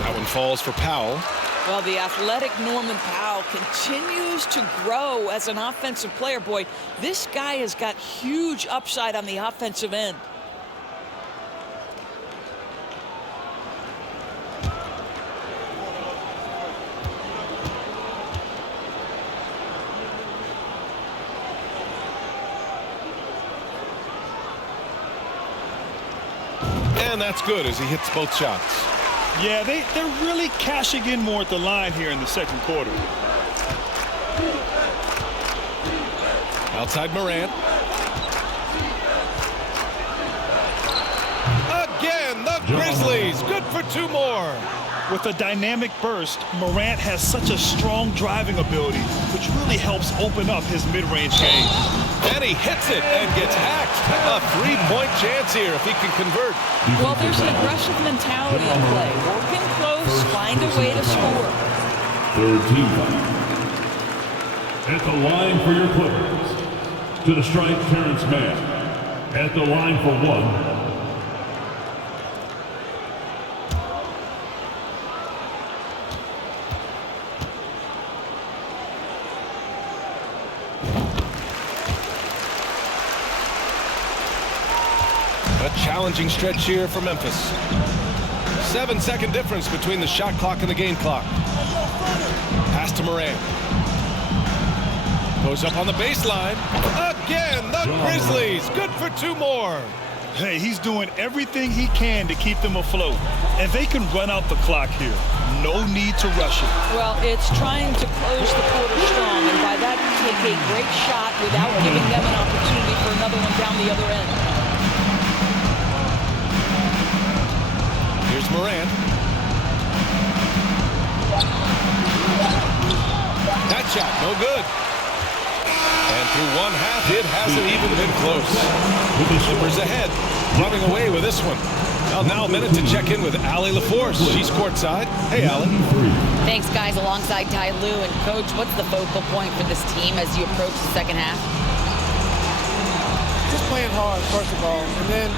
That one falls for Powell. Well, the athletic Norman Powell continues to grow as an offensive player. Boy, this guy has got huge upside on the offensive end. And that's good as he hits both shots. Yeah, they're really cashing in more at the line here in the second quarter. Outside Morant. Again, the Grizzlies. Good for 2 more. With a dynamic burst, Morant has such a strong driving ability, which really helps open up his mid-range game. And he hits it and gets hacked. A 3-point chance here if he can convert. Well, there's an aggressive mentality in play. Working close, find a way to score. Third team foul. At the line for your Clippers. To the strike, Terrence Mann. At the line for 1. A challenging stretch here for Memphis. 7-second difference between the shot clock and the game clock. Pass to Morant. Goes up on the baseline. Again, the Grizzlies. Good for 2 more. Hey, he's doing everything he can to keep them afloat. And they can run out the clock here. No need to rush it. Well, it's trying to close the quarter strong, and by that, take a great shot without giving them an opportunity for another one down the other end. Here's Morant. That shot, no good. And through 1 half, it hasn't even been close. The Clippers ahead, running away with this one. Well, now a minute to check in with Allie LaForce. She's courtside. Hey, Allie. Thanks, guys, alongside Ty Lue. And, Coach, what's the focal point for this team as you approach the second half? Just playing hard, first of all, and then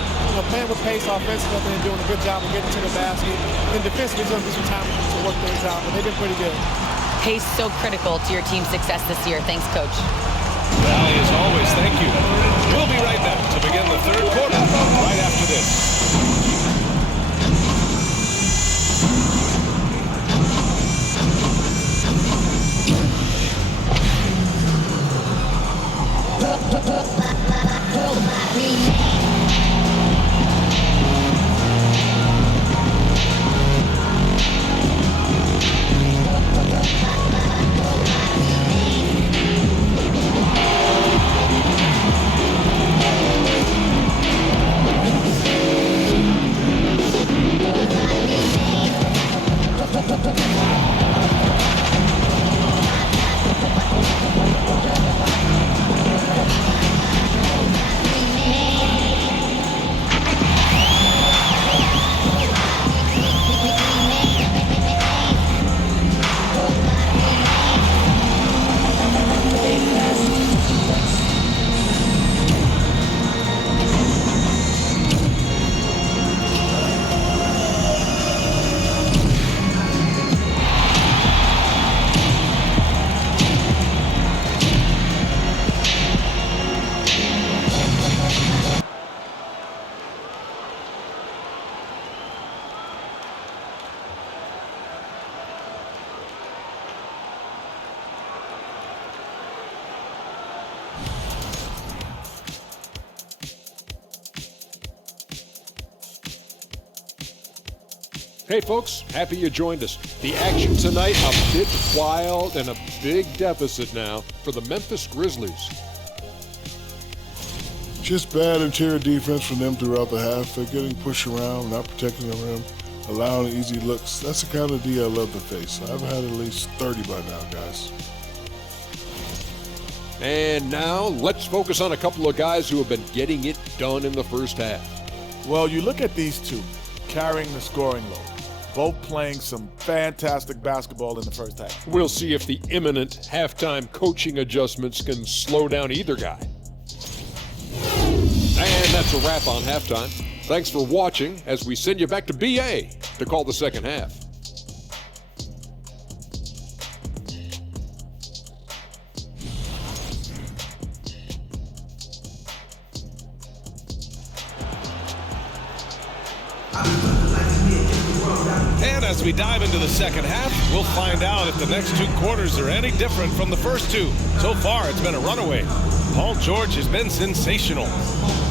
playing with pace offensively and doing a good job of getting to the basket. And defensively, it's going to be some time to work things out, but they've been pretty good. Pace so critical to your team's success this year. Thanks, Coach. Allie, as always, thank you. We'll be right back to begin the third quarter right after this. Hey folks, happy you joined us. The action tonight a bit wild and a big deficit now for the Memphis Grizzlies. Just bad interior defense from them throughout the half. They're getting pushed around, not protecting the rim, allowing easy looks. That's the kind of D I love to face. I've had at least 30 by now, guys. And now let's focus on a couple of guys who have been getting it done in the first half. Well, you look at these two carrying the scoring load, both playing some fantastic basketball in the first half. We'll see if the imminent halftime coaching adjustments can slow down either guy. And that's a wrap on halftime. Thanks for watching as we send you back to BA to call the second half. And as we dive into the second half, we'll find out if the next two quarters are any different from the first two. So far, it's been a runaway. Paul George has been sensational.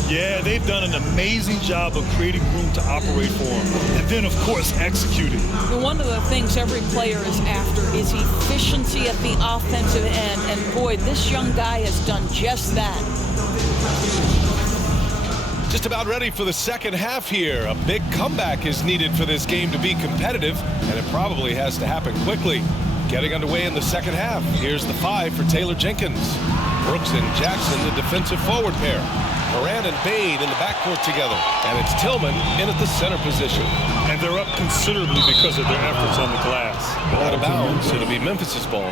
Yeah, they've done an amazing job of creating room to operate for him. And then, of course, executing. One of the things every player is after is efficiency at the offensive end. And boy, this young guy has done just that. Just about ready for the second half here. A big comeback is needed for this game to be competitive, and it probably has to happen quickly. Getting underway in the second half. Here's the 5 for Taylor Jenkins. Brooks and Jackson, the defensive forward pair. Morant and Bane in the backcourt together. And it's Tillman in at the center position. And they're up considerably because of their efforts on the glass. Out of bounds, it'll be Memphis's ball.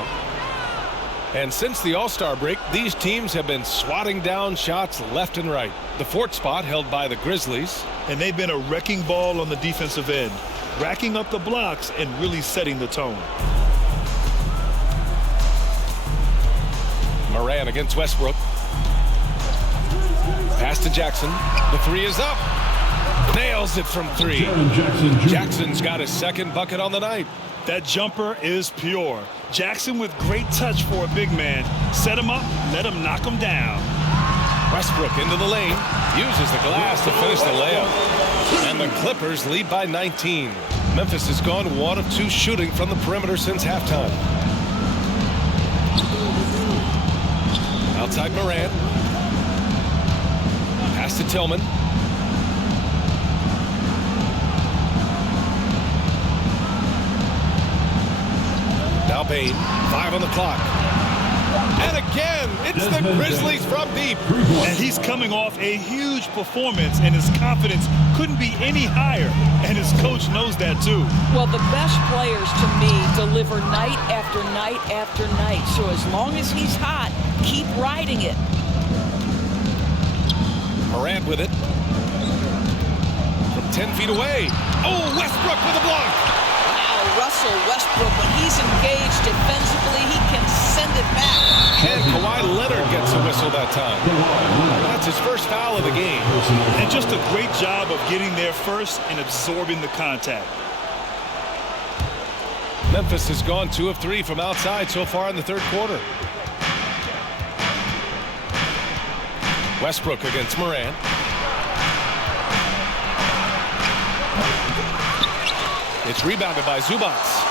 And since the All-Star break, these teams have been swatting down shots left and right. The fourth spot held by the Grizzlies. And they've been a wrecking ball on the defensive end, racking up the blocks and really setting the tone. Morant against Westbrook. Pass to Jackson. The 3 is up. Nails it from 3. Jackson's got his second bucket on the night. That jumper is pure. Jackson with great touch for a big man. Set him up, let him knock him down. Westbrook into the lane. Uses the glass to finish the layup. And the Clippers lead by 19. Memphis has gone 1 of 2 shooting from the perimeter since halftime. Outside Morant. Pass to Tillman. Now Bane, 5 on the clock. And again, it's the Grizzlies from deep. And he's coming off a huge performance, and his confidence couldn't be any higher. And his coach knows that too. Well, the best players to me deliver night after night after night. So as long as he's hot, keep riding it. Morant with it. From 10 feet away. Oh, Westbrook with a block. Russell Westbrook, when he's engaged defensively, he can send it back. And Kawhi Leonard gets a whistle that time. That's his first foul of the game. And just a great job of getting there first and absorbing the contact. Memphis has gone 2 of 3 from outside so far in the third quarter. Westbrook against Morant. It's rebounded by Zubats.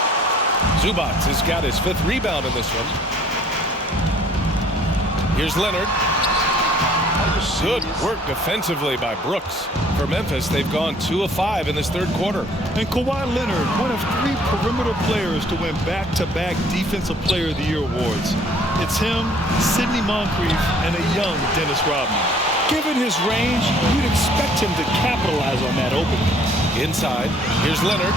Zubats has got his 5th rebound in this one. Here's Leonard. Good work defensively by Brooks. For Memphis, they've gone 2 of 5 in this third quarter. And Kawhi Leonard, one of 3 perimeter players to win back-to-back Defensive Player of the Year awards. It's him, Sidney Moncrief, and a young Dennis Rodman. Given his range, you'd expect him to capitalize on that opening. Inside, here's Leonard.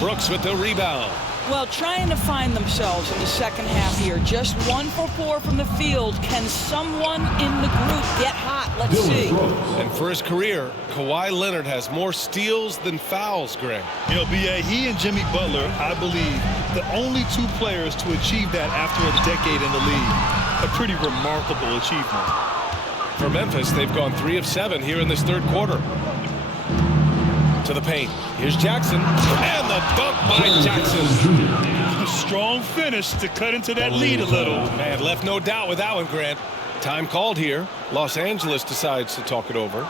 Brooks with the rebound. Well, trying to find themselves in the second half here. Just 1 for 4 from the field. Can someone in the group get hot? Let's see. And for his career, Kawhi Leonard has more steals than fouls, Greg. You know, B.A., he and Jimmy Butler, I believe, the only 2 players to achieve that after a decade in the league. A pretty remarkable achievement. For Memphis, they've gone 3 of 7 here in this third quarter. To the paint. Here's Jackson. And the dunk by Jackson. A strong finish to cut into that lead a little. Man, left no doubt with that one, Grant. Time called here. Los Angeles decides to talk it over.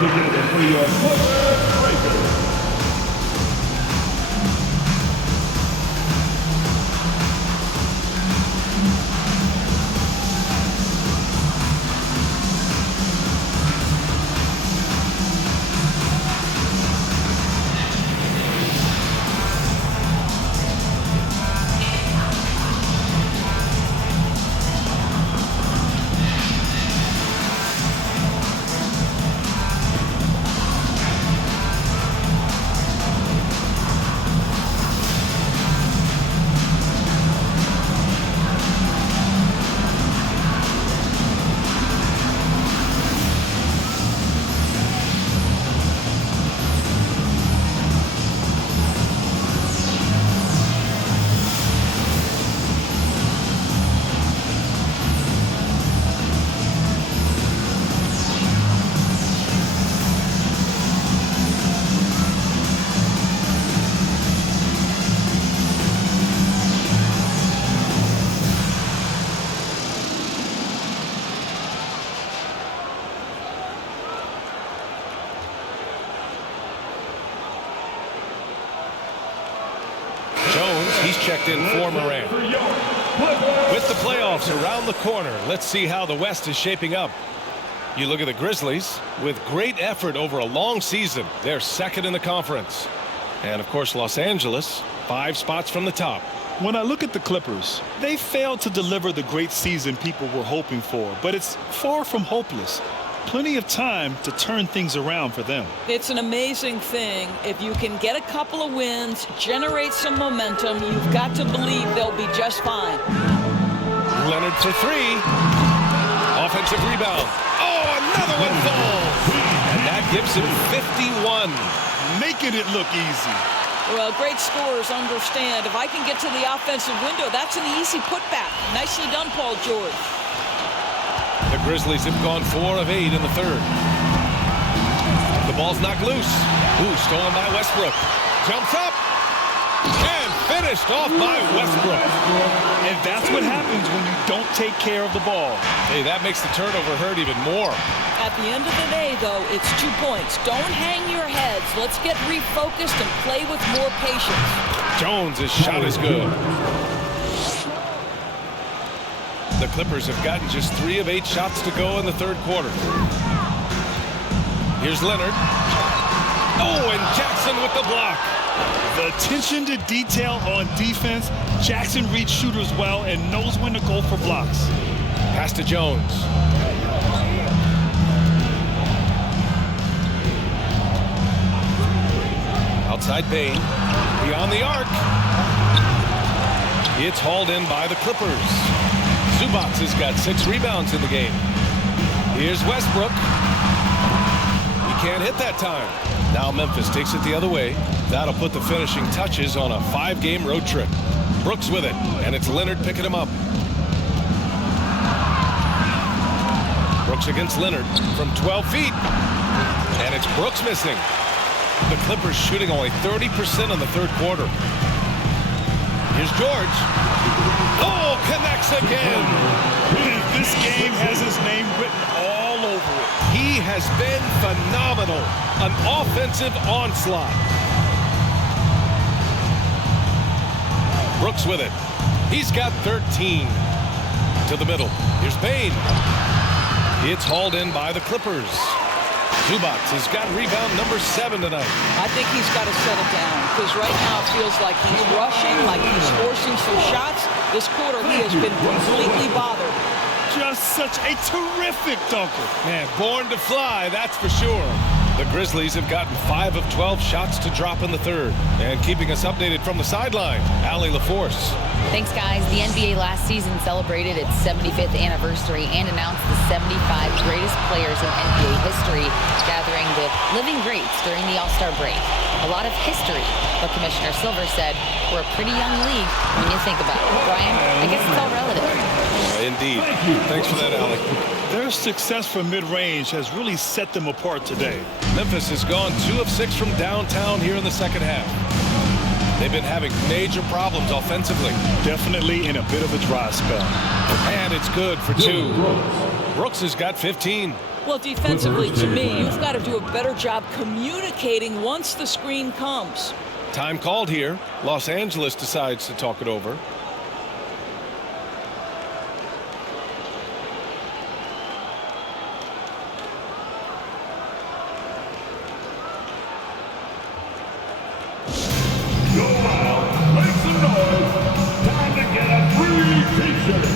together for your Clippers Breakers. He's checked in for Morant. With the playoffs around the corner, let's see how the West is shaping up. You look at the Grizzlies, with great effort over a long season. They're second in the conference. And, of course, Los Angeles, 5 spots from the top. When I look at the Clippers, they failed to deliver the great season people were hoping for, but it's far from hopeless. Plenty of time to turn things around for them. It's an amazing thing. If you can get a couple of wins, generate some momentum, you've got to believe they'll be just fine. Leonard for 3. Offensive rebound. Oh, another one falls. And that gives him 51. Making it look easy. Well, great scorers understand if I can get to the offensive window, that's an easy putback. Nicely done, Paul George. The Grizzlies have gone 4 of 8 in the third. The ball's knocked loose. Ooh, stolen by Westbrook. Jumps up. And finished off by Westbrook. And that's what happens when you don't take care of the ball. Hey, that makes the turnover hurt even more. At the end of the day, though, it's 2 points. Don't hang your heads. Let's get refocused and play with more patience. Jones' shot is good. The Clippers have gotten just 3 of 8 shots to go in the third quarter. Here's Leonard. Oh, and Jackson with the block. The attention to detail on defense. Jackson reads shooters well and knows when to go for blocks. Pass to Jones. Outside Bane. Beyond the arc. It's hauled in by the Clippers. Zubac has got 6 rebounds in the game. Here's Westbrook. He can't hit that time. Now Memphis takes it the other way. That'll put the finishing touches on a 5-game road trip. Brooks with it, and it's Leonard picking him up. Brooks against Leonard from 12 feet. And it's Brooks missing. The Clippers shooting only 30% in the third quarter. Here's George. Oh, connects again. This game has his name written all over it. He has been phenomenal. An offensive onslaught. Brooks with it. He's got 13. To the middle. Here's Bane. It's hauled in by the Clippers. Zubac has got rebound number 7 tonight. I think he's got to settle down because right now it feels like he's rushing, like he's forcing some shots. This quarter he has been completely bothered. Just such a terrific dunker. Man, born to fly, that's for sure. The Grizzlies have gotten 5 of 12 shots to drop in the third. And keeping us updated from the sideline, Allie LaForce. Thanks, guys. The NBA last season celebrated its 75th anniversary and announced the 75 greatest players in NBA history, gathering the living greats during the All-Star break. A lot of history, but Commissioner Silver said we're a pretty young league when you think about it. Brian, I guess it's all relative. Indeed. Thanks for that, Allie. Their success from mid-range has really set them apart today. Memphis has gone 2 of 6 from downtown here in the second half. They've been having major problems offensively. Definitely in a bit of a dry spell. And it's good for 2. Brooks has got 15. Well, defensively, to me, you've got to do a better job communicating once the screen comes. Time called here. Los Angeles decides to talk it over. Make some noise. Time to get a free t-shirt.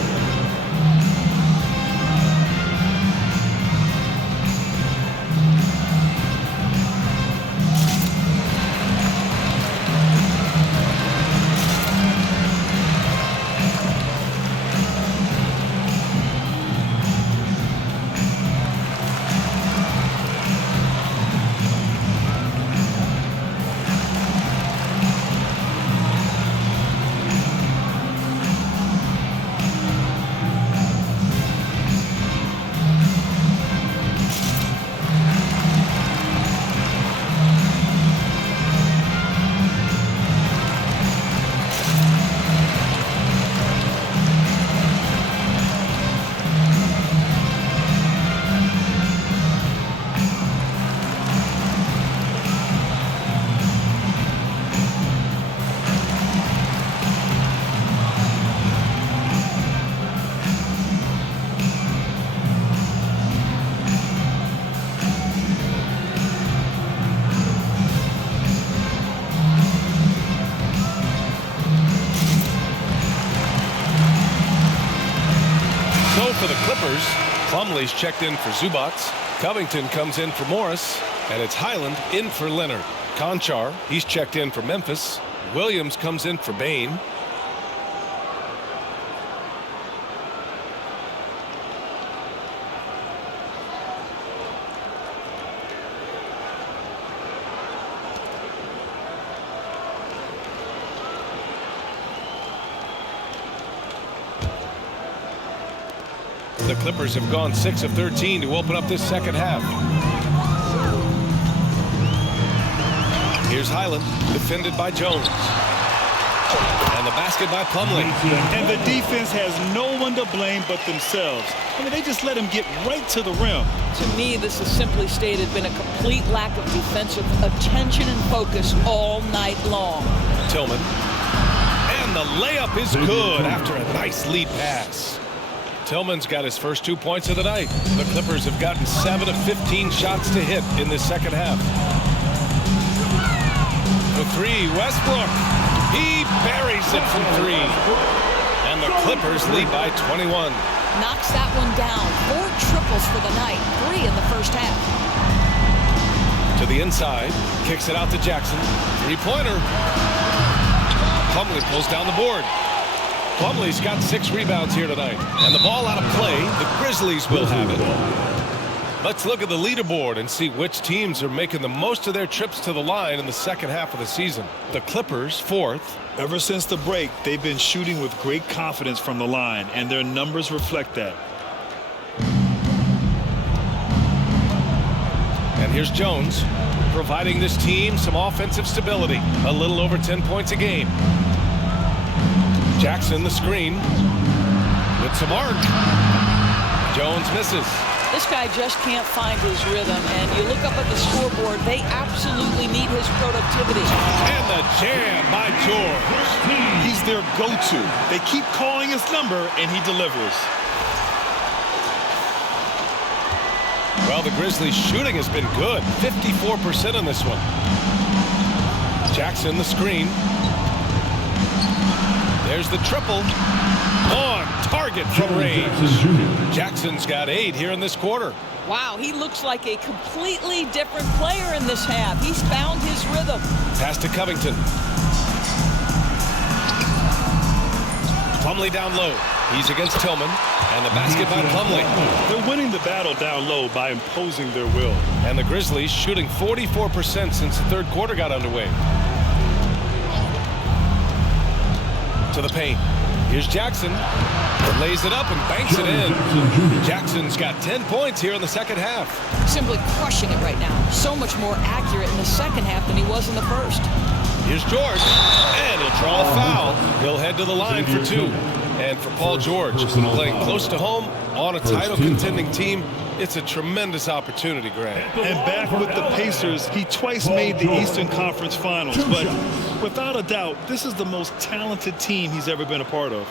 For the Clippers, Plumlee's checked in for Zubats. Covington comes in for Morris, and it's Highland in for Leonard. Conchar, he's checked in for Memphis. Williams comes in for Bane. The Clippers have gone 6 of 13 to open up this second half. Here's Highland, defended by Jones. And the basket by Plumlee. And the defense has no one to blame but themselves. I mean, they just let him get right to the rim. To me, this has simply stated been a complete lack of defensive attention and focus all night long. Tillman. And the layup is good after a nice lead pass. Tillman's got his first 2 points of the night. The Clippers have gotten 7 of 15 shots to hit in this second half. For three, Westbrook. He buries it from three. And the Clippers lead by 21. Knocks that one down. 4 triples for the night. 3 in the first half. To the inside. Kicks it out to Jackson. Three-pointer. Plumlee pulls down the board. Plumlee's got 6 rebounds here tonight. And the ball out of play. The Grizzlies will have it. Let's look at the leaderboard and see which teams are making the most of their trips to the line in the second half of the season. The Clippers, 4th. Ever since the break, they've been shooting with great confidence from the line, and their numbers reflect that. And here's Jones, providing this team some offensive stability. A little over 10 points a game. Jackson, the screen, with some arc. Jones misses. This guy just can't find his rhythm, and you look up at the scoreboard, they absolutely need his productivity. And the jam by George. He's their go-to. They keep calling his number, and he delivers. Well, the Grizzlies' shooting has been good. 54% on this one. Jackson, the screen. There's the triple. On target from range. Jackson's got 8 here in this quarter. Wow, he looks like a completely different player in this half. He's found his rhythm. Pass to Covington. Plumlee down low. He's against Tillman. And the basket by Plumlee. They're winning the battle down low by imposing their will. And the Grizzlies shooting 44% since the third quarter got underway. To the paint. Here's Jackson. Lays it up and banks it in. Jackson's got 10 points here in the second half. Simply crushing it right now. So much more accurate in the second half than he was in the first. Here's George. And he'll draw a foul. He'll head to the line for 2. And for Paul George, playing close to home on a title contending team, it's a tremendous opportunity, Grant. And back with the Pacers, he twice made the Eastern Conference Finals. But without a doubt, this is the most talented team he's ever been a part of.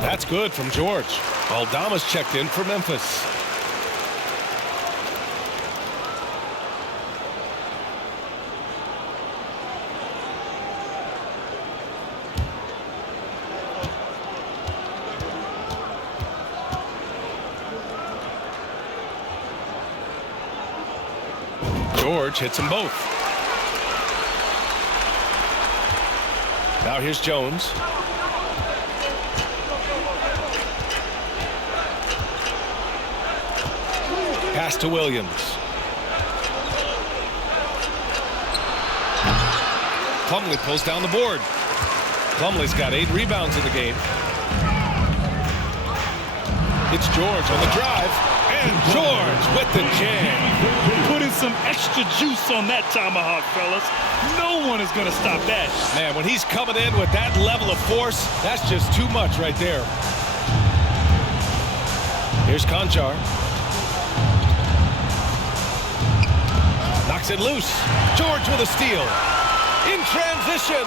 That's good from George. Aldama's checked in for Memphis. George hits them both. Now here's Jones. Pass to Williams. Plumlee pulls down the board. Plumlee's got 8 rebounds in the game. It's George on the drive, and George with the jam. Putting some extra juice on that tomahawk, fellas. No one is going to stop that. Man, when he's coming in with that level of force, that's just too much right there. Here's Conchar. Knocks it loose. George with a steal. In transition.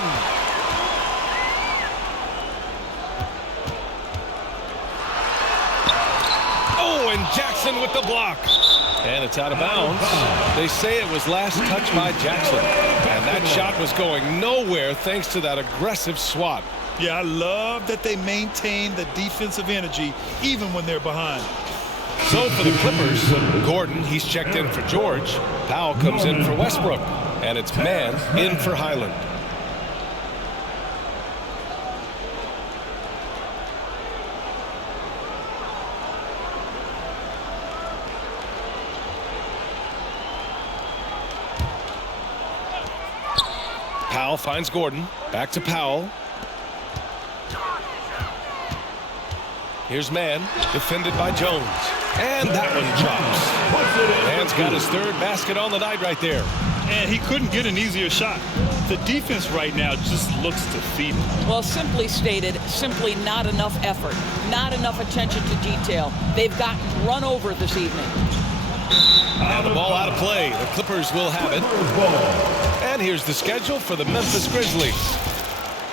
Oh, and Jackson with the block. And it's out of bounds. They say it was last touched by Jackson. And that shot was going nowhere thanks to that aggressive swat. Yeah, I love that they maintain the defensive energy even when they're behind. So for the Clippers, Gordon, he's checked in for George. Powell comes in for Westbrook. And it's Mann in for Highland. Powell finds Gordon. Back to Powell. Here's Mann, defended by Jones. And that one drops. Mann's got his 3rd basket on the night right there. And he couldn't get an easier shot. The defense right now just looks defeated. Well, simply stated, simply not enough effort, not enough attention to detail. They've gotten run over this evening. And the ball out of play. The Clippers will have it. And here's the schedule for the Memphis Grizzlies.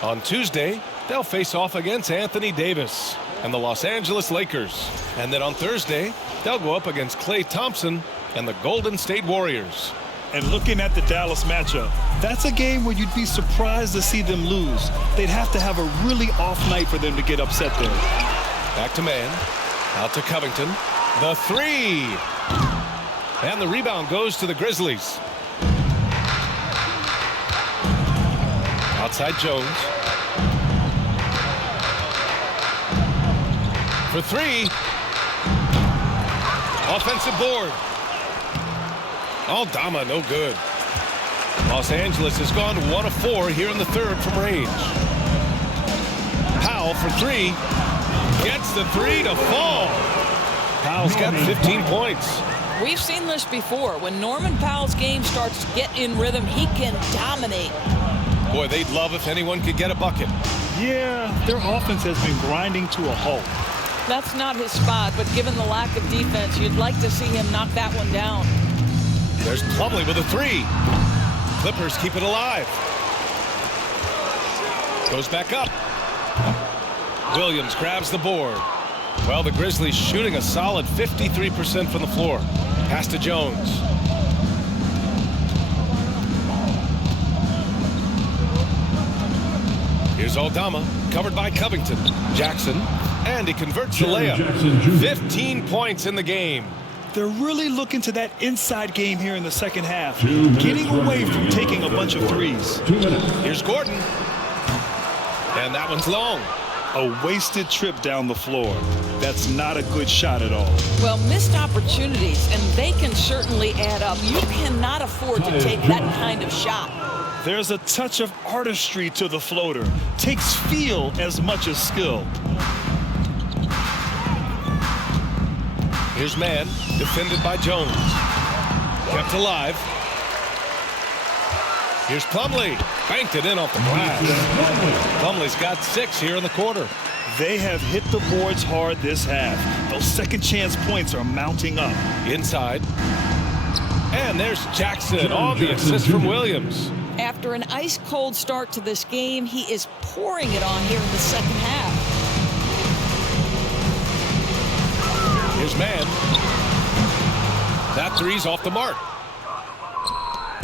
On Tuesday, they'll face off against Anthony Davis and the Los Angeles Lakers. And then on Thursday, they'll go up against Klay Thompson and the Golden State Warriors. And looking at the Dallas matchup, that's a game where you'd be surprised to see them lose. They'd have to have a really off night for them to get upset there. Back to Mann. Out to Covington. The 3. And the rebound goes to the Grizzlies. Outside Jones. For 3. Offensive board. Aldama, no good. Los Angeles has gone 1 of 4 here in the 3rd from range. Powell for 3. Gets the 3 to fall. Powell's got 15 points. We've seen this before. When Norman Powell's game starts to get in rhythm, he can dominate. Boy, they'd love if anyone could get a bucket. Yeah, their offense has been grinding to a halt. That's not his spot, but given the lack of defense, you'd like to see him knock that one down. There's Plumlee with a 3. Clippers keep it alive. Goes back up. Williams grabs the board. Well, the Grizzlies shooting a solid 53% from the floor. Pass to Jones. Here's Aldama, covered by Covington. Jackson, and he converts the layup. 15 points in the game. They're really looking to that inside game here in the second half, getting away from taking a bunch of threes. Here's Gordon. And that one's long. A wasted trip down the floor. That's not a good shot at all. Well, missed opportunities, and they can certainly add up. You cannot afford to take that kind of shot. There's a touch of artistry to the floater. Takes feel as much as skill. Here's man, defended by Jones. Kept alive. Here's Plumlee. Banked it in off the glass. Plumlee's got 6 here in the quarter. They have hit the boards hard this half. Those second chance points are mounting up. Inside. And there's Jackson on the assist from Williams. After an ice-cold start to this game, he is pouring it on here in the second half. Here's man. That three's off the mark.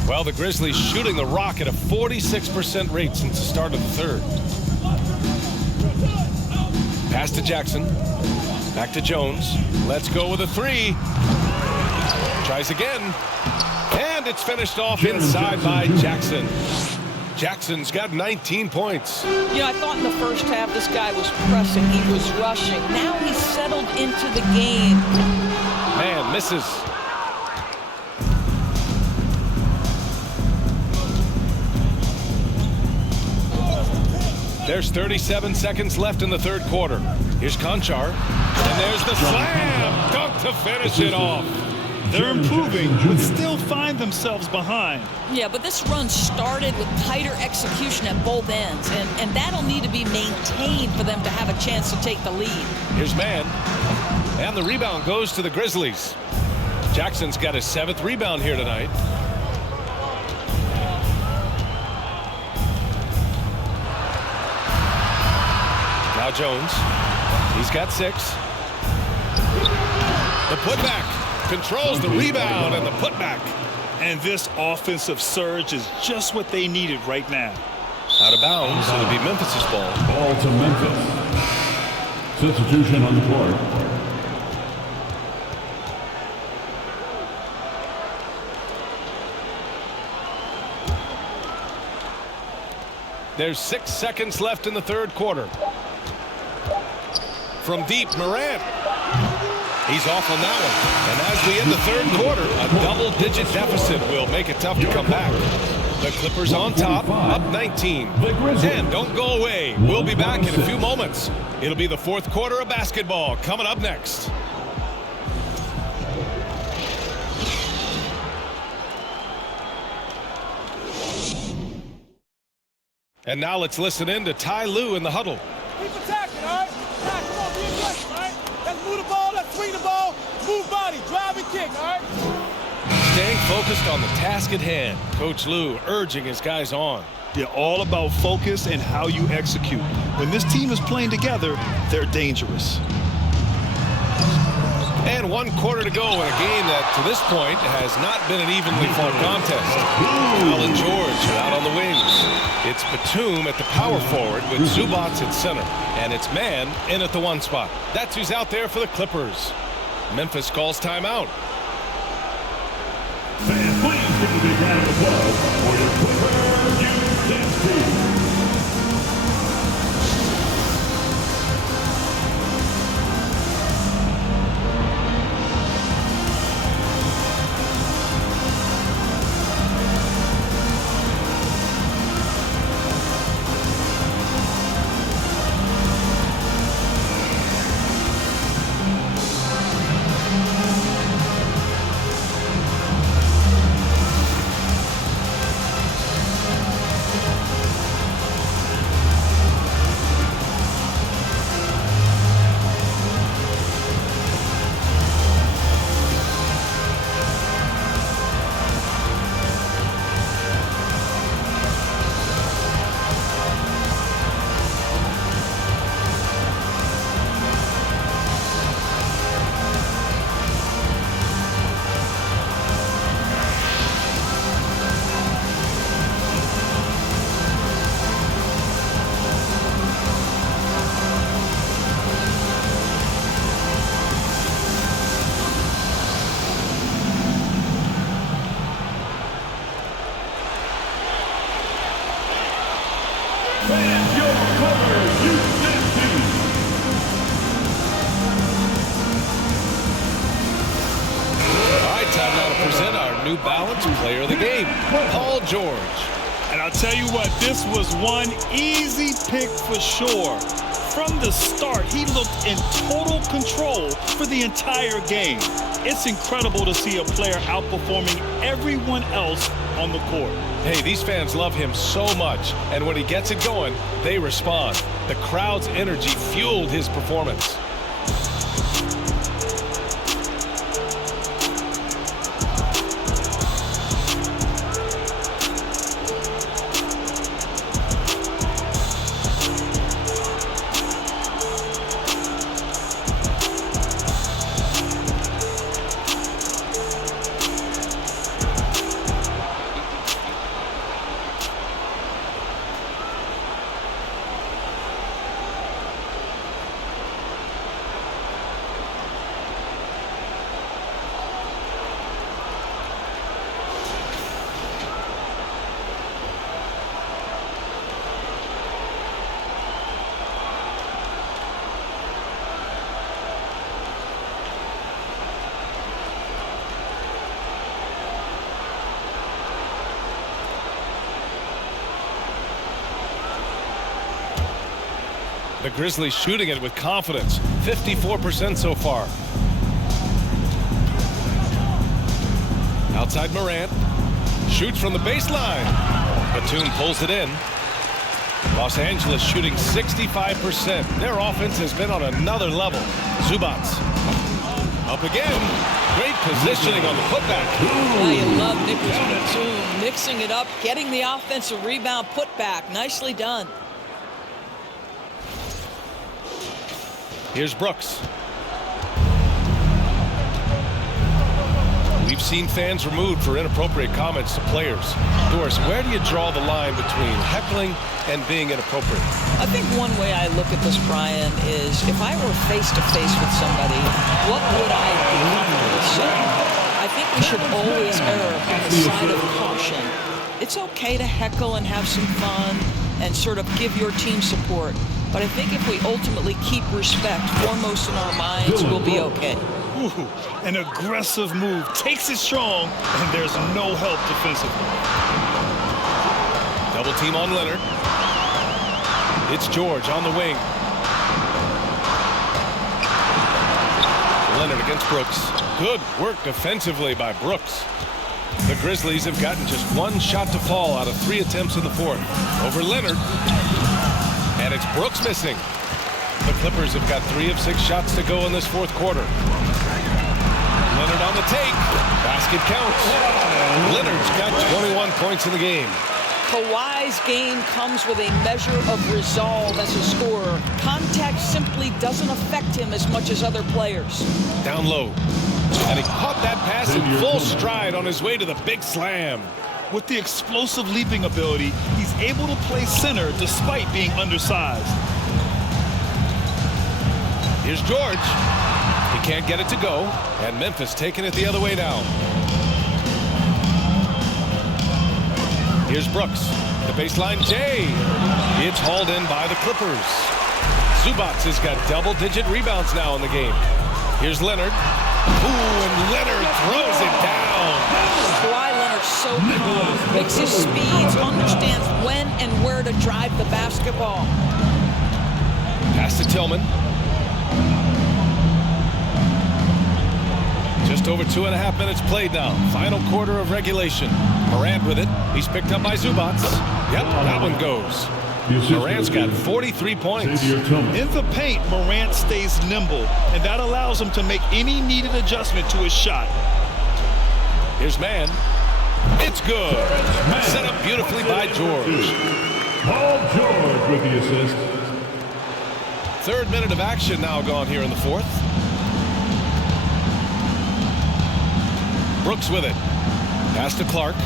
Well, the Grizzlies shooting the rock at a 46% rate since the start of the third. Pass to Jackson. Back to Jones. Let's go with a 3. Tries again. And it's finished off inside by Jackson. Jackson's got 19 points. You know, I thought in the first half this guy was pressing, he was rushing. Now he's settled into the game. Man misses. There's 37 seconds left in the third quarter. Here's Conchar. And there's the slam dunk to finish it off. They're improving, but still find themselves behind. Yeah, but this run started with tighter execution at both ends, and that'll need to be maintained for them to have a chance to take the lead. Here's man. And the rebound goes to the Grizzlies. Jackson's got his 7th rebound here tonight. Now Jones. He's got 6. The putback. Controls the rebound and the putback. And this offensive surge is just what they needed right now. Out of bounds, it'll be Memphis' ball. Ball to Memphis. Substitution on the court. There's 6 seconds left in the third quarter. From deep, Morant. He's off on that one. And as we end the third quarter, a double-digit deficit will make it tough to come back. The Clippers on top, up 19. And don't go away. We'll be back in a few moments. It'll be the fourth quarter of basketball coming up next. And now let's listen in to Ty Lue in the huddle. Keep attacking, all right? Now, come on, be aggressive, all right? Let's move the ball, let's swing the ball, move body, drive and kick, all right? Staying focused on the task at hand. Coach Lue urging his guys on. They're all about focus and how you execute. When this team is playing together, they're dangerous. And 1 quarter to go in a game that, to this point, has not been an evenly fought contest. Colin George out on the wings. It's Batum at the power forward with Zubac at center. And it's man in at the 1 spot. That's who's out there for the Clippers. Memphis calls timeout. Fans, please give a big round of applause for your Clippers U.S. team. Fans, your Clippers U.S. team. New Balance Player of the Game, Paul George. And I'll tell you what, this was one easy pick for sure. From the start, he looked in total control for the entire game. It's incredible to see a player outperforming everyone else on the court. Hey, these fans love him so much, and when he gets it going, they respond. The crowd's energy fueled his performance. The Grizzlies shooting it with confidence, 54% so far. Outside Morant, shoots from the baseline. Batum pulls it in. Los Angeles shooting 65%. Their offense has been on another level. Zubac up again. Great positioning on the putback. Now you love Nicholas Batum mixing it up, getting the offensive rebound putback. Nicely done. Here's Brooks. We've seen fans removed for inappropriate comments to players. Doris, where do you draw the line between heckling and being inappropriate? I think one way I look at this, Brian, is if I were face-to-face with somebody, what would I be comfortable saying? I think we should always err on the side of caution. It's okay to heckle and have some fun and sort of give your team support. But I think if we ultimately keep respect foremost in our minds, we'll be okay. Ooh, an aggressive move, takes it strong, and there's no help defensively. Double team on Leonard. It's George on the wing. Leonard against Brooks. Good work defensively by Brooks. The Grizzlies have gotten just one shot to fall out of 3 attempts in the fourth. Over Leonard. And it's Brooks missing. The Clippers have got 3 of 6 shots to go in this fourth quarter. Leonard on the take. Basket counts. Leonard's got 21 points in the game. Kawhi's game comes with a measure of resolve as a scorer. Contact simply doesn't affect him as much as other players. Down low. And he caught that pass in full stride on his way to the big slam. With the explosive leaping ability, he's able to play center despite being undersized. Here's George. He can't get it to go, and Memphis taking it the other way now. Here's Brooks. The baseline J. It's hauled in by the Clippers. Zubac has got double-digit rebounds now in the game. Here's Leonard. Ooh, and Leonard throws it down. Kawhi Leonard's so calm, makes his speeds, understands when and where to drive the basketball. Pass to Tillman. Just over 2.5 minutes played now. Final quarter of regulation. Morant with it. He's picked up by Zubac. Yep, that one goes. Morant's got 43 points. In the paint, Morant stays nimble, and that allows him to make any needed adjustment to his shot. Here's Mann. It's good. Set up beautifully by George. Paul George with the assist. 3rd minute of action now gone here in the 4th. Brooks with it. Pass to Clark.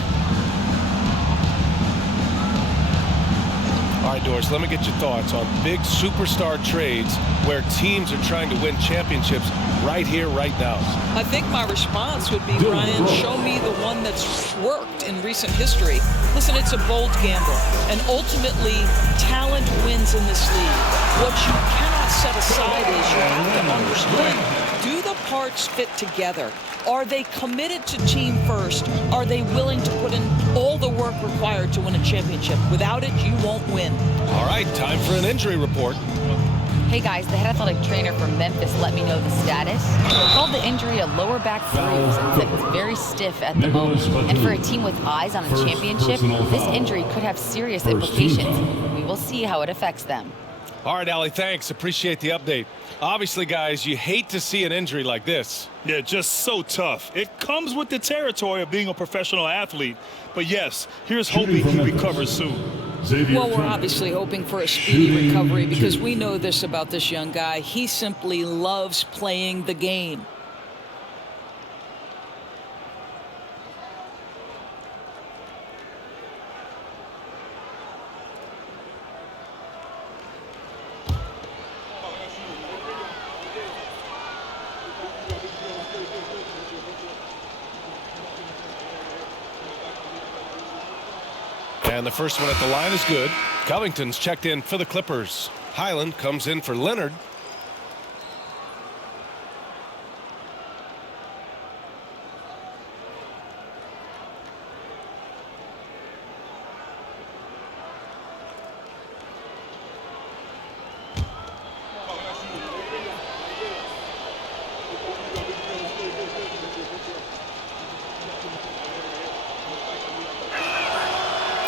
All right, Doris, let me get your thoughts on big superstar trades where teams are trying to win championships right here, right now. I think my response would be, Brian, show me the one that's worked in recent history. Listen, it's a bold gamble, and ultimately, talent wins in this league. What you cannot set aside is you have to understand, do the parts fit together? Are they committed to team first? Are they willing to put in all the work required to win a championship? Without it, you won't win. All right, time for an injury report. Hey guys, the head athletic trainer from Memphis let me know the status. He called the injury a lower back bruise and said it's very stiff at the moment. And for a team with eyes on a championship, this injury could have serious implications. We will see how it affects them. All right, Allie, thanks. Appreciate the update. Obviously, guys, you hate to see an injury like this. Yeah, just so tough. It comes with the territory of being a professional athlete. But yes, here's hoping he recovers soon. Well, we're obviously hoping for a speedy recovery because we know this about this young guy. He simply loves playing the game. And the first one at the line is good. Covington's checked in for the Clippers. Highland comes in for Leonard.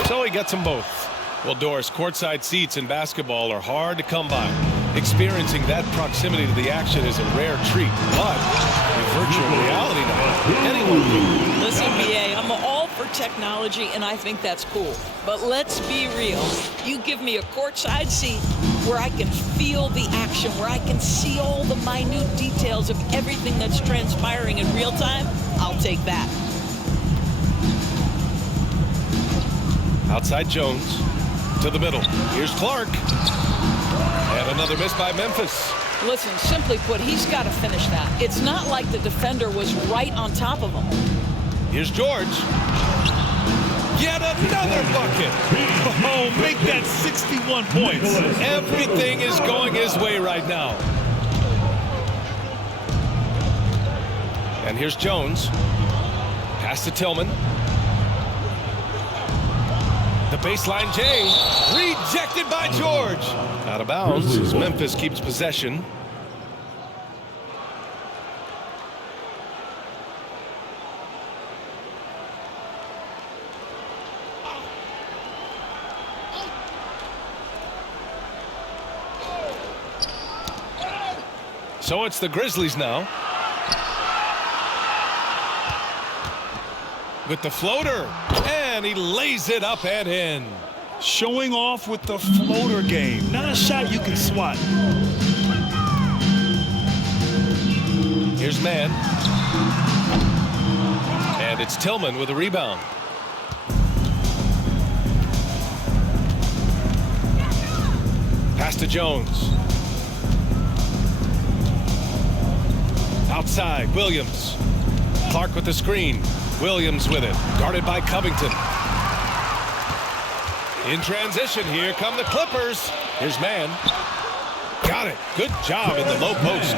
So he gets them both. Well, Doris, courtside seats in basketball are hard to come by. Experiencing that proximity to the action is a rare treat. But in virtual reality now, anyone can. Listen, BA, I'm all for technology, and I think that's cool. But let's be real. You give me a courtside seat where I can feel the action, where I can see all the minute details of everything that's transpiring in real time, I'll take that. Outside Jones to the middle. Here's Clark. And another miss by Memphis. Listen, simply put, he's got to finish that. It's not like the defender was right on top of him. Here's George. Yet another bucket. Oh, make that 61 points. Everything is going his way right now. And here's Jones. Pass to Tillman. The baseline J, rejected by George. Out of bounds as Memphis keeps possession. So it's the Grizzlies now. With the floater, and he lays it up and in. Showing off with the floater game. Not a shot you can swat. Here's Mann. And it's Tillman with a rebound. Pass to Jones. Outside, Williams. Clark with the screen. Williams with it, guarded by Covington. In transition, here come the Clippers. Here's Mann. Got it. Good job in the low post.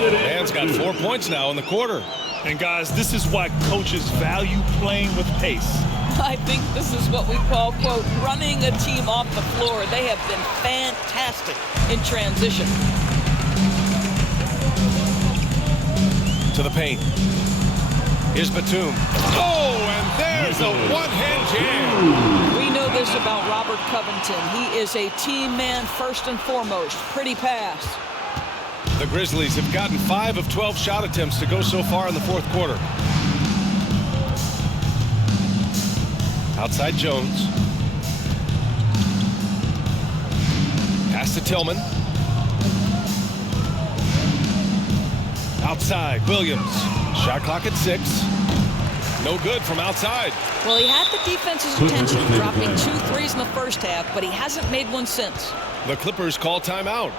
Mann's got 4 points now in the quarter. And guys, this is why coaches value playing with pace. I think this is what we call, quote, running a team off the floor. They have been fantastic in transition. To the paint. Here's Batum. Oh, and there's a one-hand jam. We know this about Robert Covington. He is a team man first and foremost. Pretty pass. The Grizzlies have gotten 5 of 12 shot attempts to go so far in the fourth quarter. Outside Jones. Pass to Tillman. Outside Williams. Shot clock at 6. No good from outside. Well, he had the defense's attention, dropping 2 threes in the first half, but he hasn't made one since. The Clippers call timeout.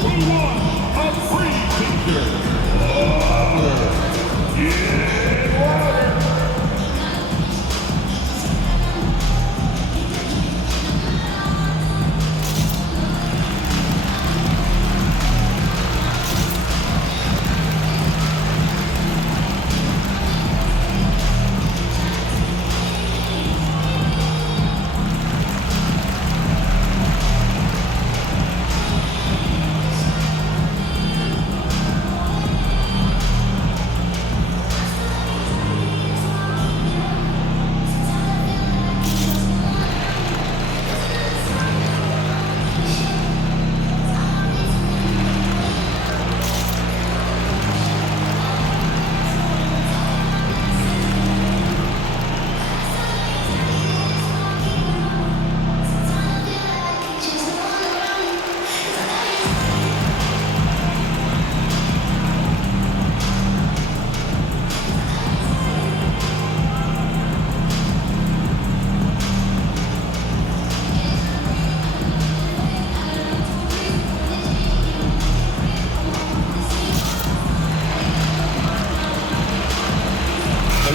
Who wants a free t-shirt? Get water.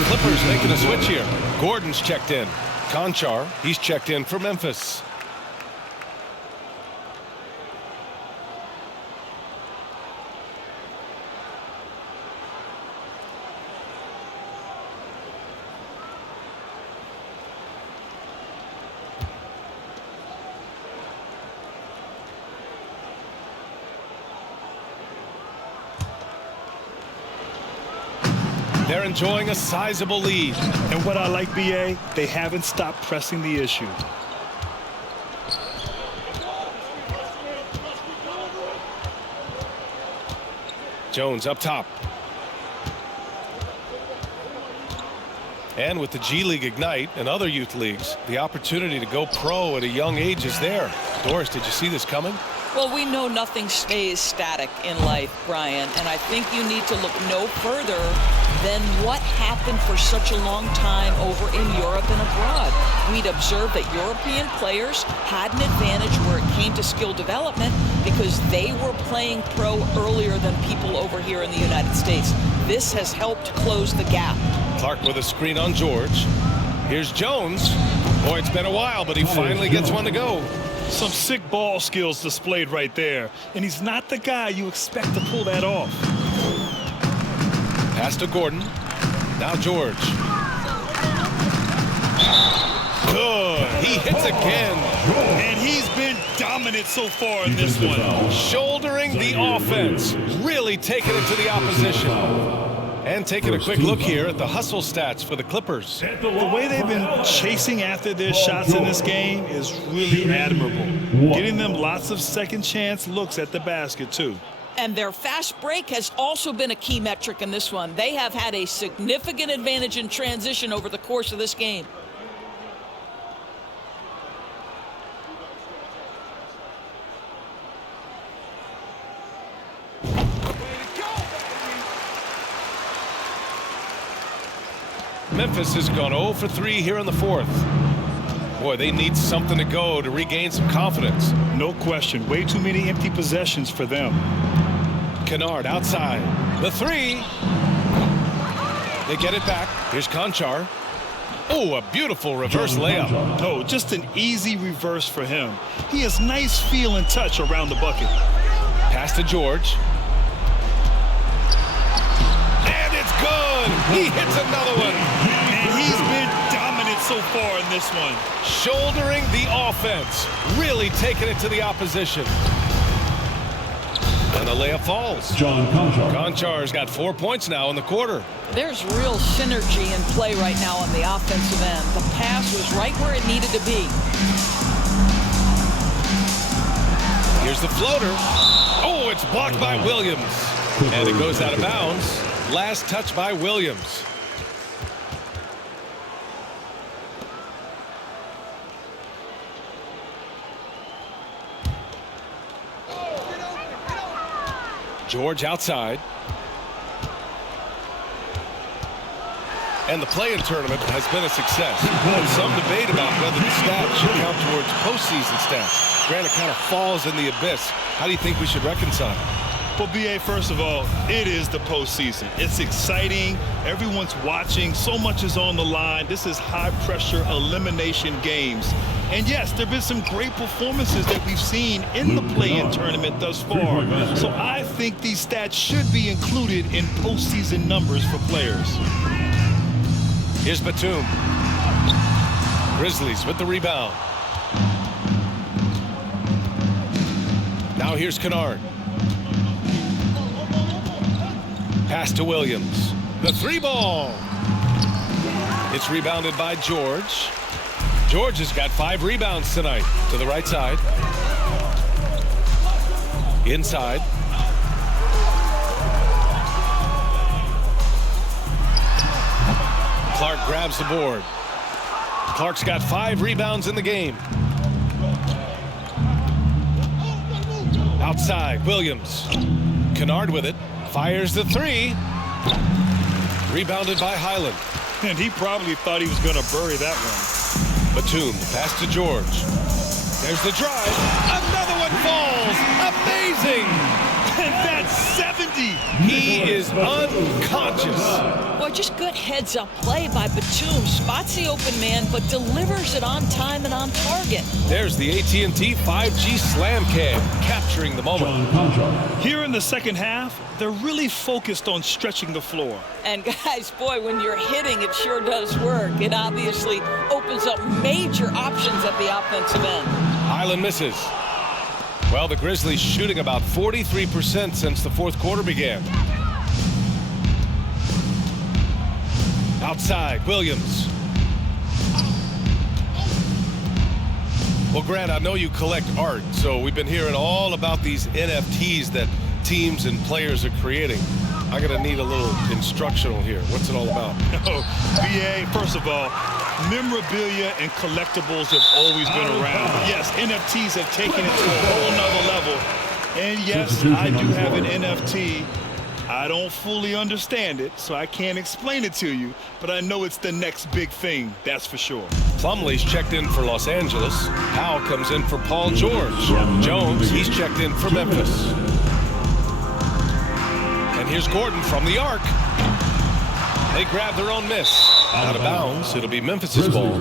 Clippers making a switch here. Gordon's checked in. Conchar, he's checked in for Memphis. They're enjoying a sizable lead. And what I like, BA, they haven't stopped pressing the issue. Jones up top. And with the G League Ignite and other youth leagues, the opportunity to go pro at a young age is there. Doris, did you see this coming? Well, we know nothing stays static in life, Brian, and I think you need to look no further than what happened for such a long time over in Europe and abroad. We'd observed that European players had an advantage where it came to skill development because they were playing pro earlier than people over here in the United States. This has helped close the gap. Clark with a screen on George. Here's Jones. Boy, it's been a while, but he finally gets one to go. Some sick ball skills displayed right there. And he's not the guy you expect to pull that off. Pass to Gordon. Now George. Good. He hits again. And he's been dominant so far in this one. Shouldering the offense. Really taking it to the opposition. And taking a quick look here at the hustle stats for the Clippers. The way they've been chasing after their shots in this game is really admirable. Getting them lots of second chance looks at the basket, too. And their fast break has also been a key metric in this one. They have had a significant advantage in transition over the course of this game. Memphis has gone 0 for 3 here in the fourth. Boy, they need something to go to regain some confidence. No question. Way too many empty possessions for them. Kennard outside. The three. They get it back. Here's Conchar. Oh, a beautiful reverse layup. Oh, just an easy reverse for him. He has nice feel and touch around the bucket. Pass to George. And it's good. He hits another one. And he's been dominant so far in this one. Shouldering the offense. Really taking it to the opposition. And the layup falls. John Conchar. Conchar's got 4 points now in the quarter. There's real synergy in play right now on the offensive end. The pass was right where it needed to be. Here's the floater. Oh, it's blocked by Williams. And it goes out of bounds. Last touch by Williams. George outside. And the play-in tournament has been a success. And some debate about whether the stats should count towards postseason stats. Grant, it kind of falls in the abyss. How do you think we should reconcile? Well, B.A., first of all, it is the postseason. It's exciting. Everyone's watching. So much is on the line. This is high-pressure elimination games. And yes, there have been some great performances that we've seen in the play-in tournament thus far. So I think these stats should be included in postseason numbers for players. Here's Batum. Grizzlies with the rebound. Now here's Kennard. Pass to Williams. The three ball. It's rebounded by George. George has got 5 rebounds tonight. To the right side. Inside. Clark grabs the board. Clark's got 5 rebounds in the game. Outside, Williams. Kennard with it. Fires the 3. Rebounded by Highland. And he probably thought he was going to bury that one. Batum, pass to George. There's the drive. Another one falls. Amazing. And that's 70. He is unconscious. Boy, just good heads-up play by Batum. Spots the open man, but delivers it on time and on target. There's the AT&T 5G Slam Cam, capturing the moment. Here in the second half, they're really focused on stretching the floor. And guys, boy, when you're hitting, it sure does work. It obviously opens up major options at the offensive end. Highland misses. Well, the Grizzlies shooting about 43% since the fourth quarter began. Outside, Williams. Well, Grant, I know you collect art, so we've been hearing all about these NFTs that teams and players are creating. I'm going to need a little instructional here. What's it all about? BA, first of all, memorabilia and collectibles have always been around. Yes, NFTs have taken it to a whole nother level. And yes, I do have an NFT. I don't fully understand it, so I can't explain it to you, but I know it's the next big thing, that's for sure. Plumlee's checked in for Los Angeles. Powell comes in for Paul George. Jones, he's checked in for Memphis. And here's Gordon from the arc. They grab their own miss. Out of bounds. It'll be Memphis's ball.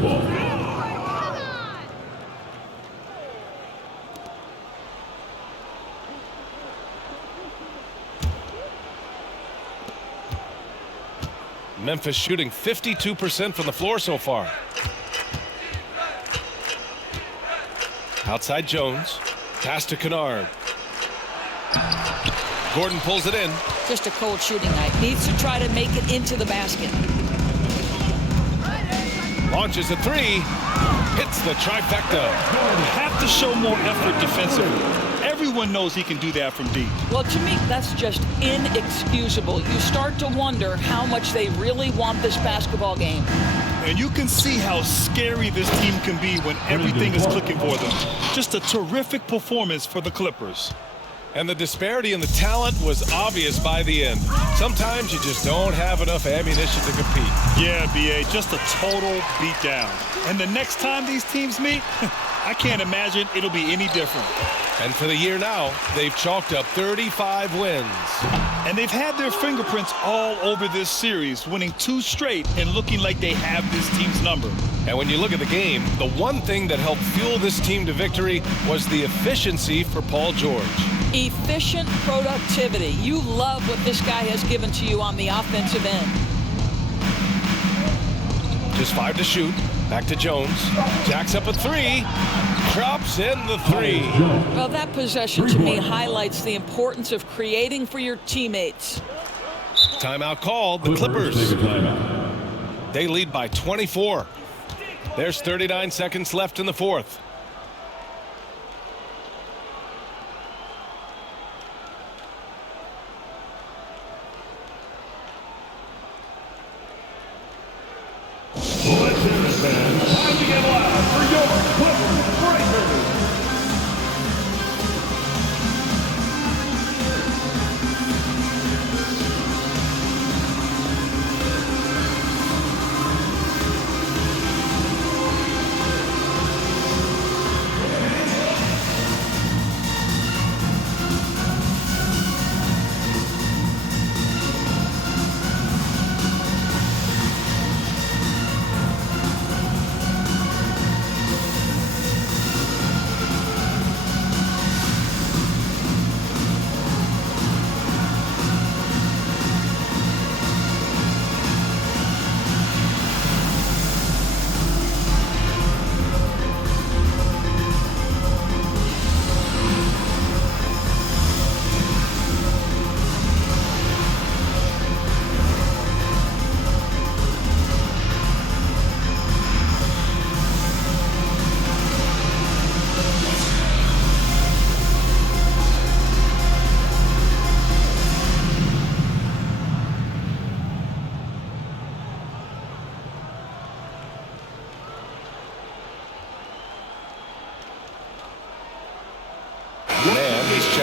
Memphis shooting 52% from the floor so far. Outside Jones. Pass to Kennard. Gordon pulls it in. Just a cold shooting night. Needs to try to make it into the basket. Launches a 3. Hits the trifecta. Have to show more effort defensively. Everyone knows he can do that from deep. Well, to me, that's just inexcusable. You start to wonder how much they really want this basketball game. And you can see how scary this team can be when everything is clicking for them. Just a terrific performance for the Clippers. And the disparity in the talent was obvious by the end. Sometimes you just don't have enough ammunition to compete. Yeah, B.A., just a total beatdown. And the next time these teams meet, I can't imagine it'll be any different. And for the year now, they've chalked up 35 wins. And they've had their fingerprints all over this series, winning 2 straight and looking like they have this team's number. And when you look at the game, the one thing that helped fuel this team to victory was the efficiency for Paul George. Efficient productivity. You love what this guy has given to you on the offensive end. Just 5 to shoot. Back to Jones. Jacks up a 3. Drops in the 3. Well, that possession to me highlights the importance of creating for your teammates. Timeout called. The Clippers. They lead by 24. There's 39 seconds left in the fourth.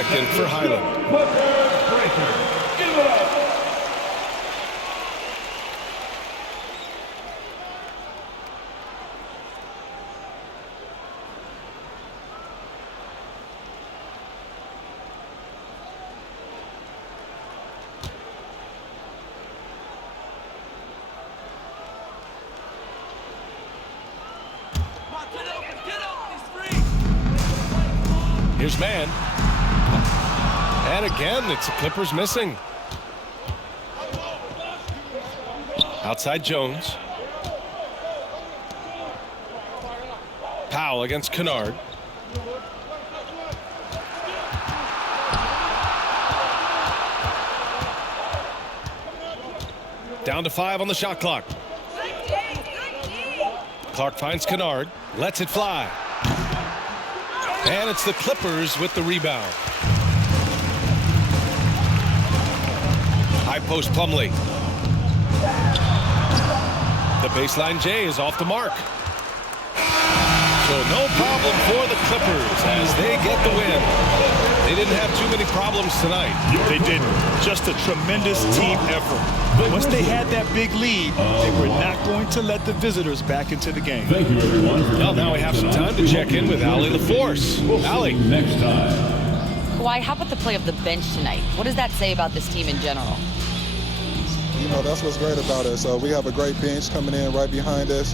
second for Highland. Here's man. And again, it's the Clippers missing. Outside Jones. Powell against Kennard. Down to 5 on the shot clock. Clark finds Kennard, lets it fly. And it's the Clippers with the rebound. High post Plumlee. The baseline J is off the mark. So no problem for the Clippers as they get the win. They didn't have too many problems tonight. They didn't. Just a tremendous team effort. Once they had that big lead, they were not going to let the visitors back into the game. Thank you, everyone. Well, now we have some time to check in with Allie LaForce. Allie. Next time. Kawhi, how about the play of the bench tonight? What does that say about this team in general? You know, that's what's great about us. We have a great bench coming in right behind us,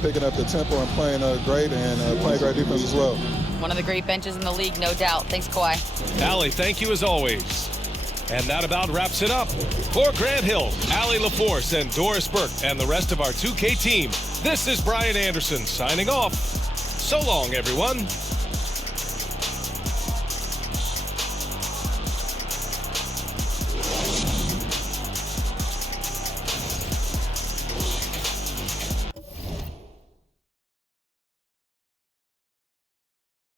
picking up the tempo and playing great and playing great defense as well. One of the great benches in the league, no doubt. Thanks, Kawhi. Allie, thank you as always. And that about wraps it up. For Grant Hill, Allie LaForce, and Doris Burke, and the rest of our 2K team, this is Brian Anderson signing off. So long, everyone.